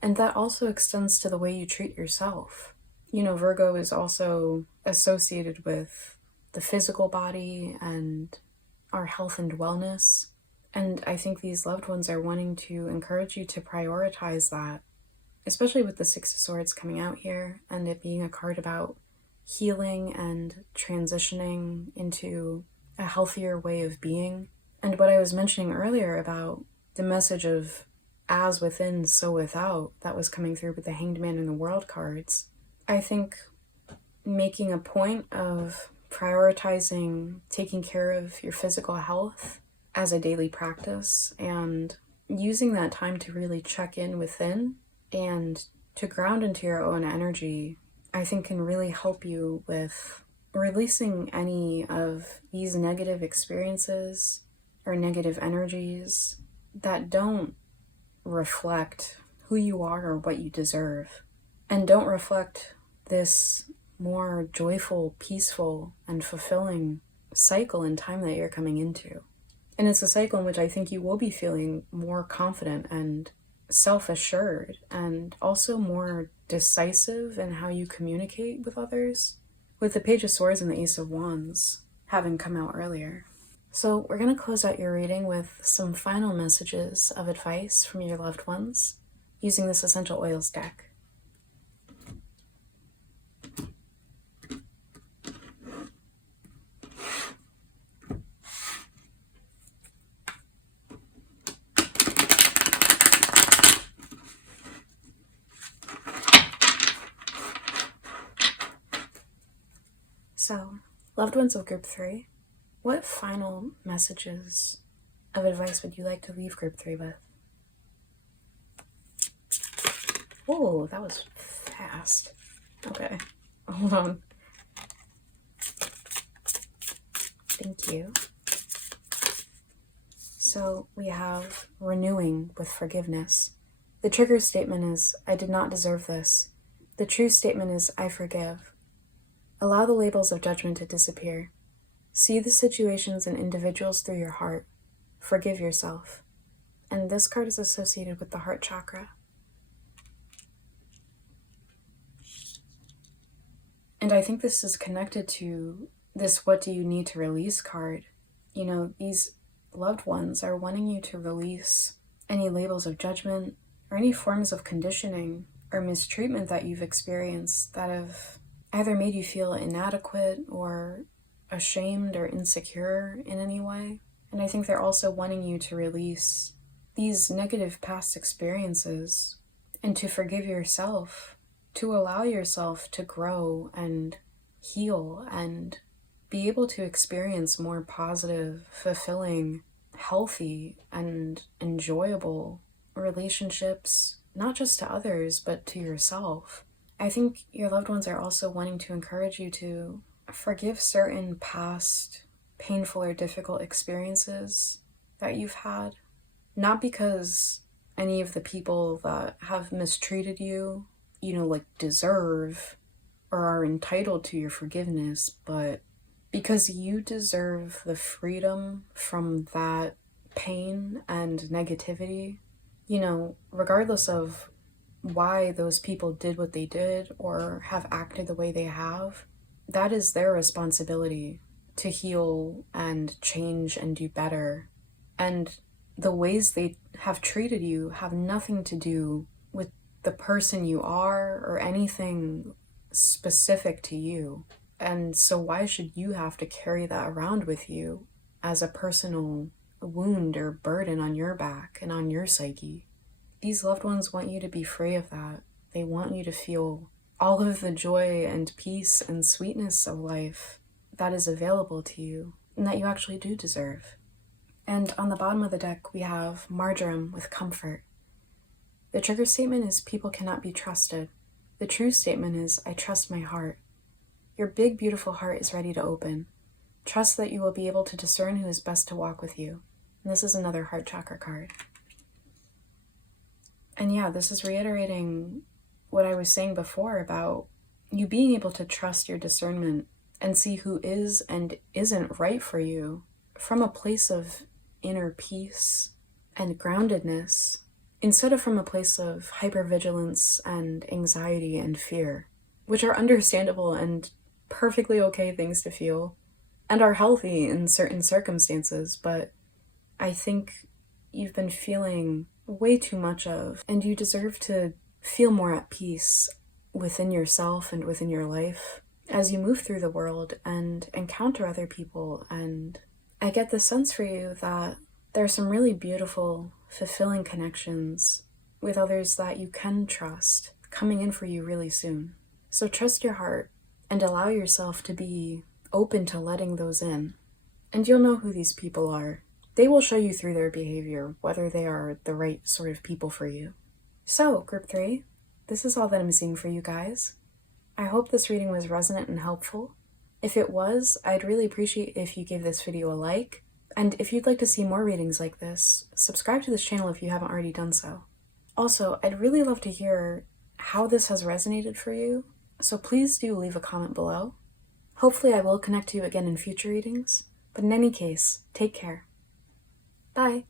And that also extends to the way you treat yourself. You know, Virgo is also associated with the physical body and our health and wellness. And I think these loved ones are wanting to encourage you to prioritize that, especially with the Six of Swords coming out here and it being a card about healing and transitioning into a healthier way of being. And what I was mentioning earlier about the message of as within, so without, that was coming through with the Hanged Man and the World cards. I think making a point of prioritizing taking care of your physical health as a daily practice and using that time to really check in within and to ground into your own energy, I think can really help you with releasing any of these negative experiences or negative energies that don't reflect who you are or what you deserve, and don't reflect this more joyful, peaceful, and fulfilling cycle and time that you're coming into. And it's a cycle in which I think you will be feeling more confident and self-assured and also more decisive in how you communicate with others, with the Page of Swords and the Ace of Wands having come out earlier. So we're going to close out your reading with some final messages of advice from your loved ones using this Essential Oils deck. So, loved ones of Group 3, what final messages of advice would you like to leave Group 3 with? Oh, that was fast. Okay, hold on. Thank you. So we have renewing with forgiveness. The trigger statement is, I did not deserve this. The true statement is, I forgive. Allow the labels of judgment to disappear. See the situations and individuals through your heart. Forgive yourself. And this card is associated with the heart chakra. And I think this is connected to this what do you need to release card. You know, these loved ones are wanting you to release any labels of judgment or any forms of conditioning or mistreatment that you've experienced that have either made you feel inadequate or ashamed or insecure in any way. And I think they're also wanting you to release these negative past experiences and to forgive yourself, to allow yourself to grow and heal and be able to experience more positive, fulfilling, healthy, and enjoyable relationships, not just to others, but to yourself. I think your loved ones are also wanting to encourage you to forgive certain past painful or difficult experiences that you've had, not because any of the people that have mistreated you, deserve or are entitled to your forgiveness, but because you deserve the freedom from that pain and negativity. Regardless of why those people did what they did or have acted the way they have, that is their responsibility to heal and change and do better. And the ways they have treated you have nothing to do with the person you are or anything specific to you. And so why should you have to carry that around with you as a personal wound or burden on your back and on your psyche? These loved ones want you to be free of that. They want you to feel all of the joy and peace and sweetness of life that is available to you and that you actually do deserve. And on the bottom of the deck, we have marjoram with comfort. The trigger statement is people cannot be trusted. The true statement is I trust my heart. Your big, beautiful heart is ready to open. Trust that you will be able to discern who is best to walk with you. And this is another heart chakra card. And yeah, this is reiterating what I was saying before about you being able to trust your discernment and see who is and isn't right for you from a place of inner peace and groundedness, instead of from a place of hypervigilance and anxiety and fear, which are understandable and perfectly okay things to feel and are healthy in certain circumstances, but I think you've been feeling way too much of, and you deserve to feel more at peace within yourself and within your life as you move through the world and encounter other people. And I get the sense for you that there are some really beautiful, fulfilling connections with others that you can trust coming in for you really soon. So trust your heart and allow yourself to be open to letting those in. And you'll know who these people are. They will show you through their behavior whether they are the right sort of people for you. So, Group 3, this is all that I'm seeing for you guys. I hope this reading was resonant and helpful. If it was, I'd really appreciate if you gave this video a like. And if you'd like to see more readings like this, subscribe to this channel if you haven't already done so. Also, I'd really love to hear how this has resonated for you, so please do leave a comment below. Hopefully I will connect to you again in future readings, but in any case, take care. Bye!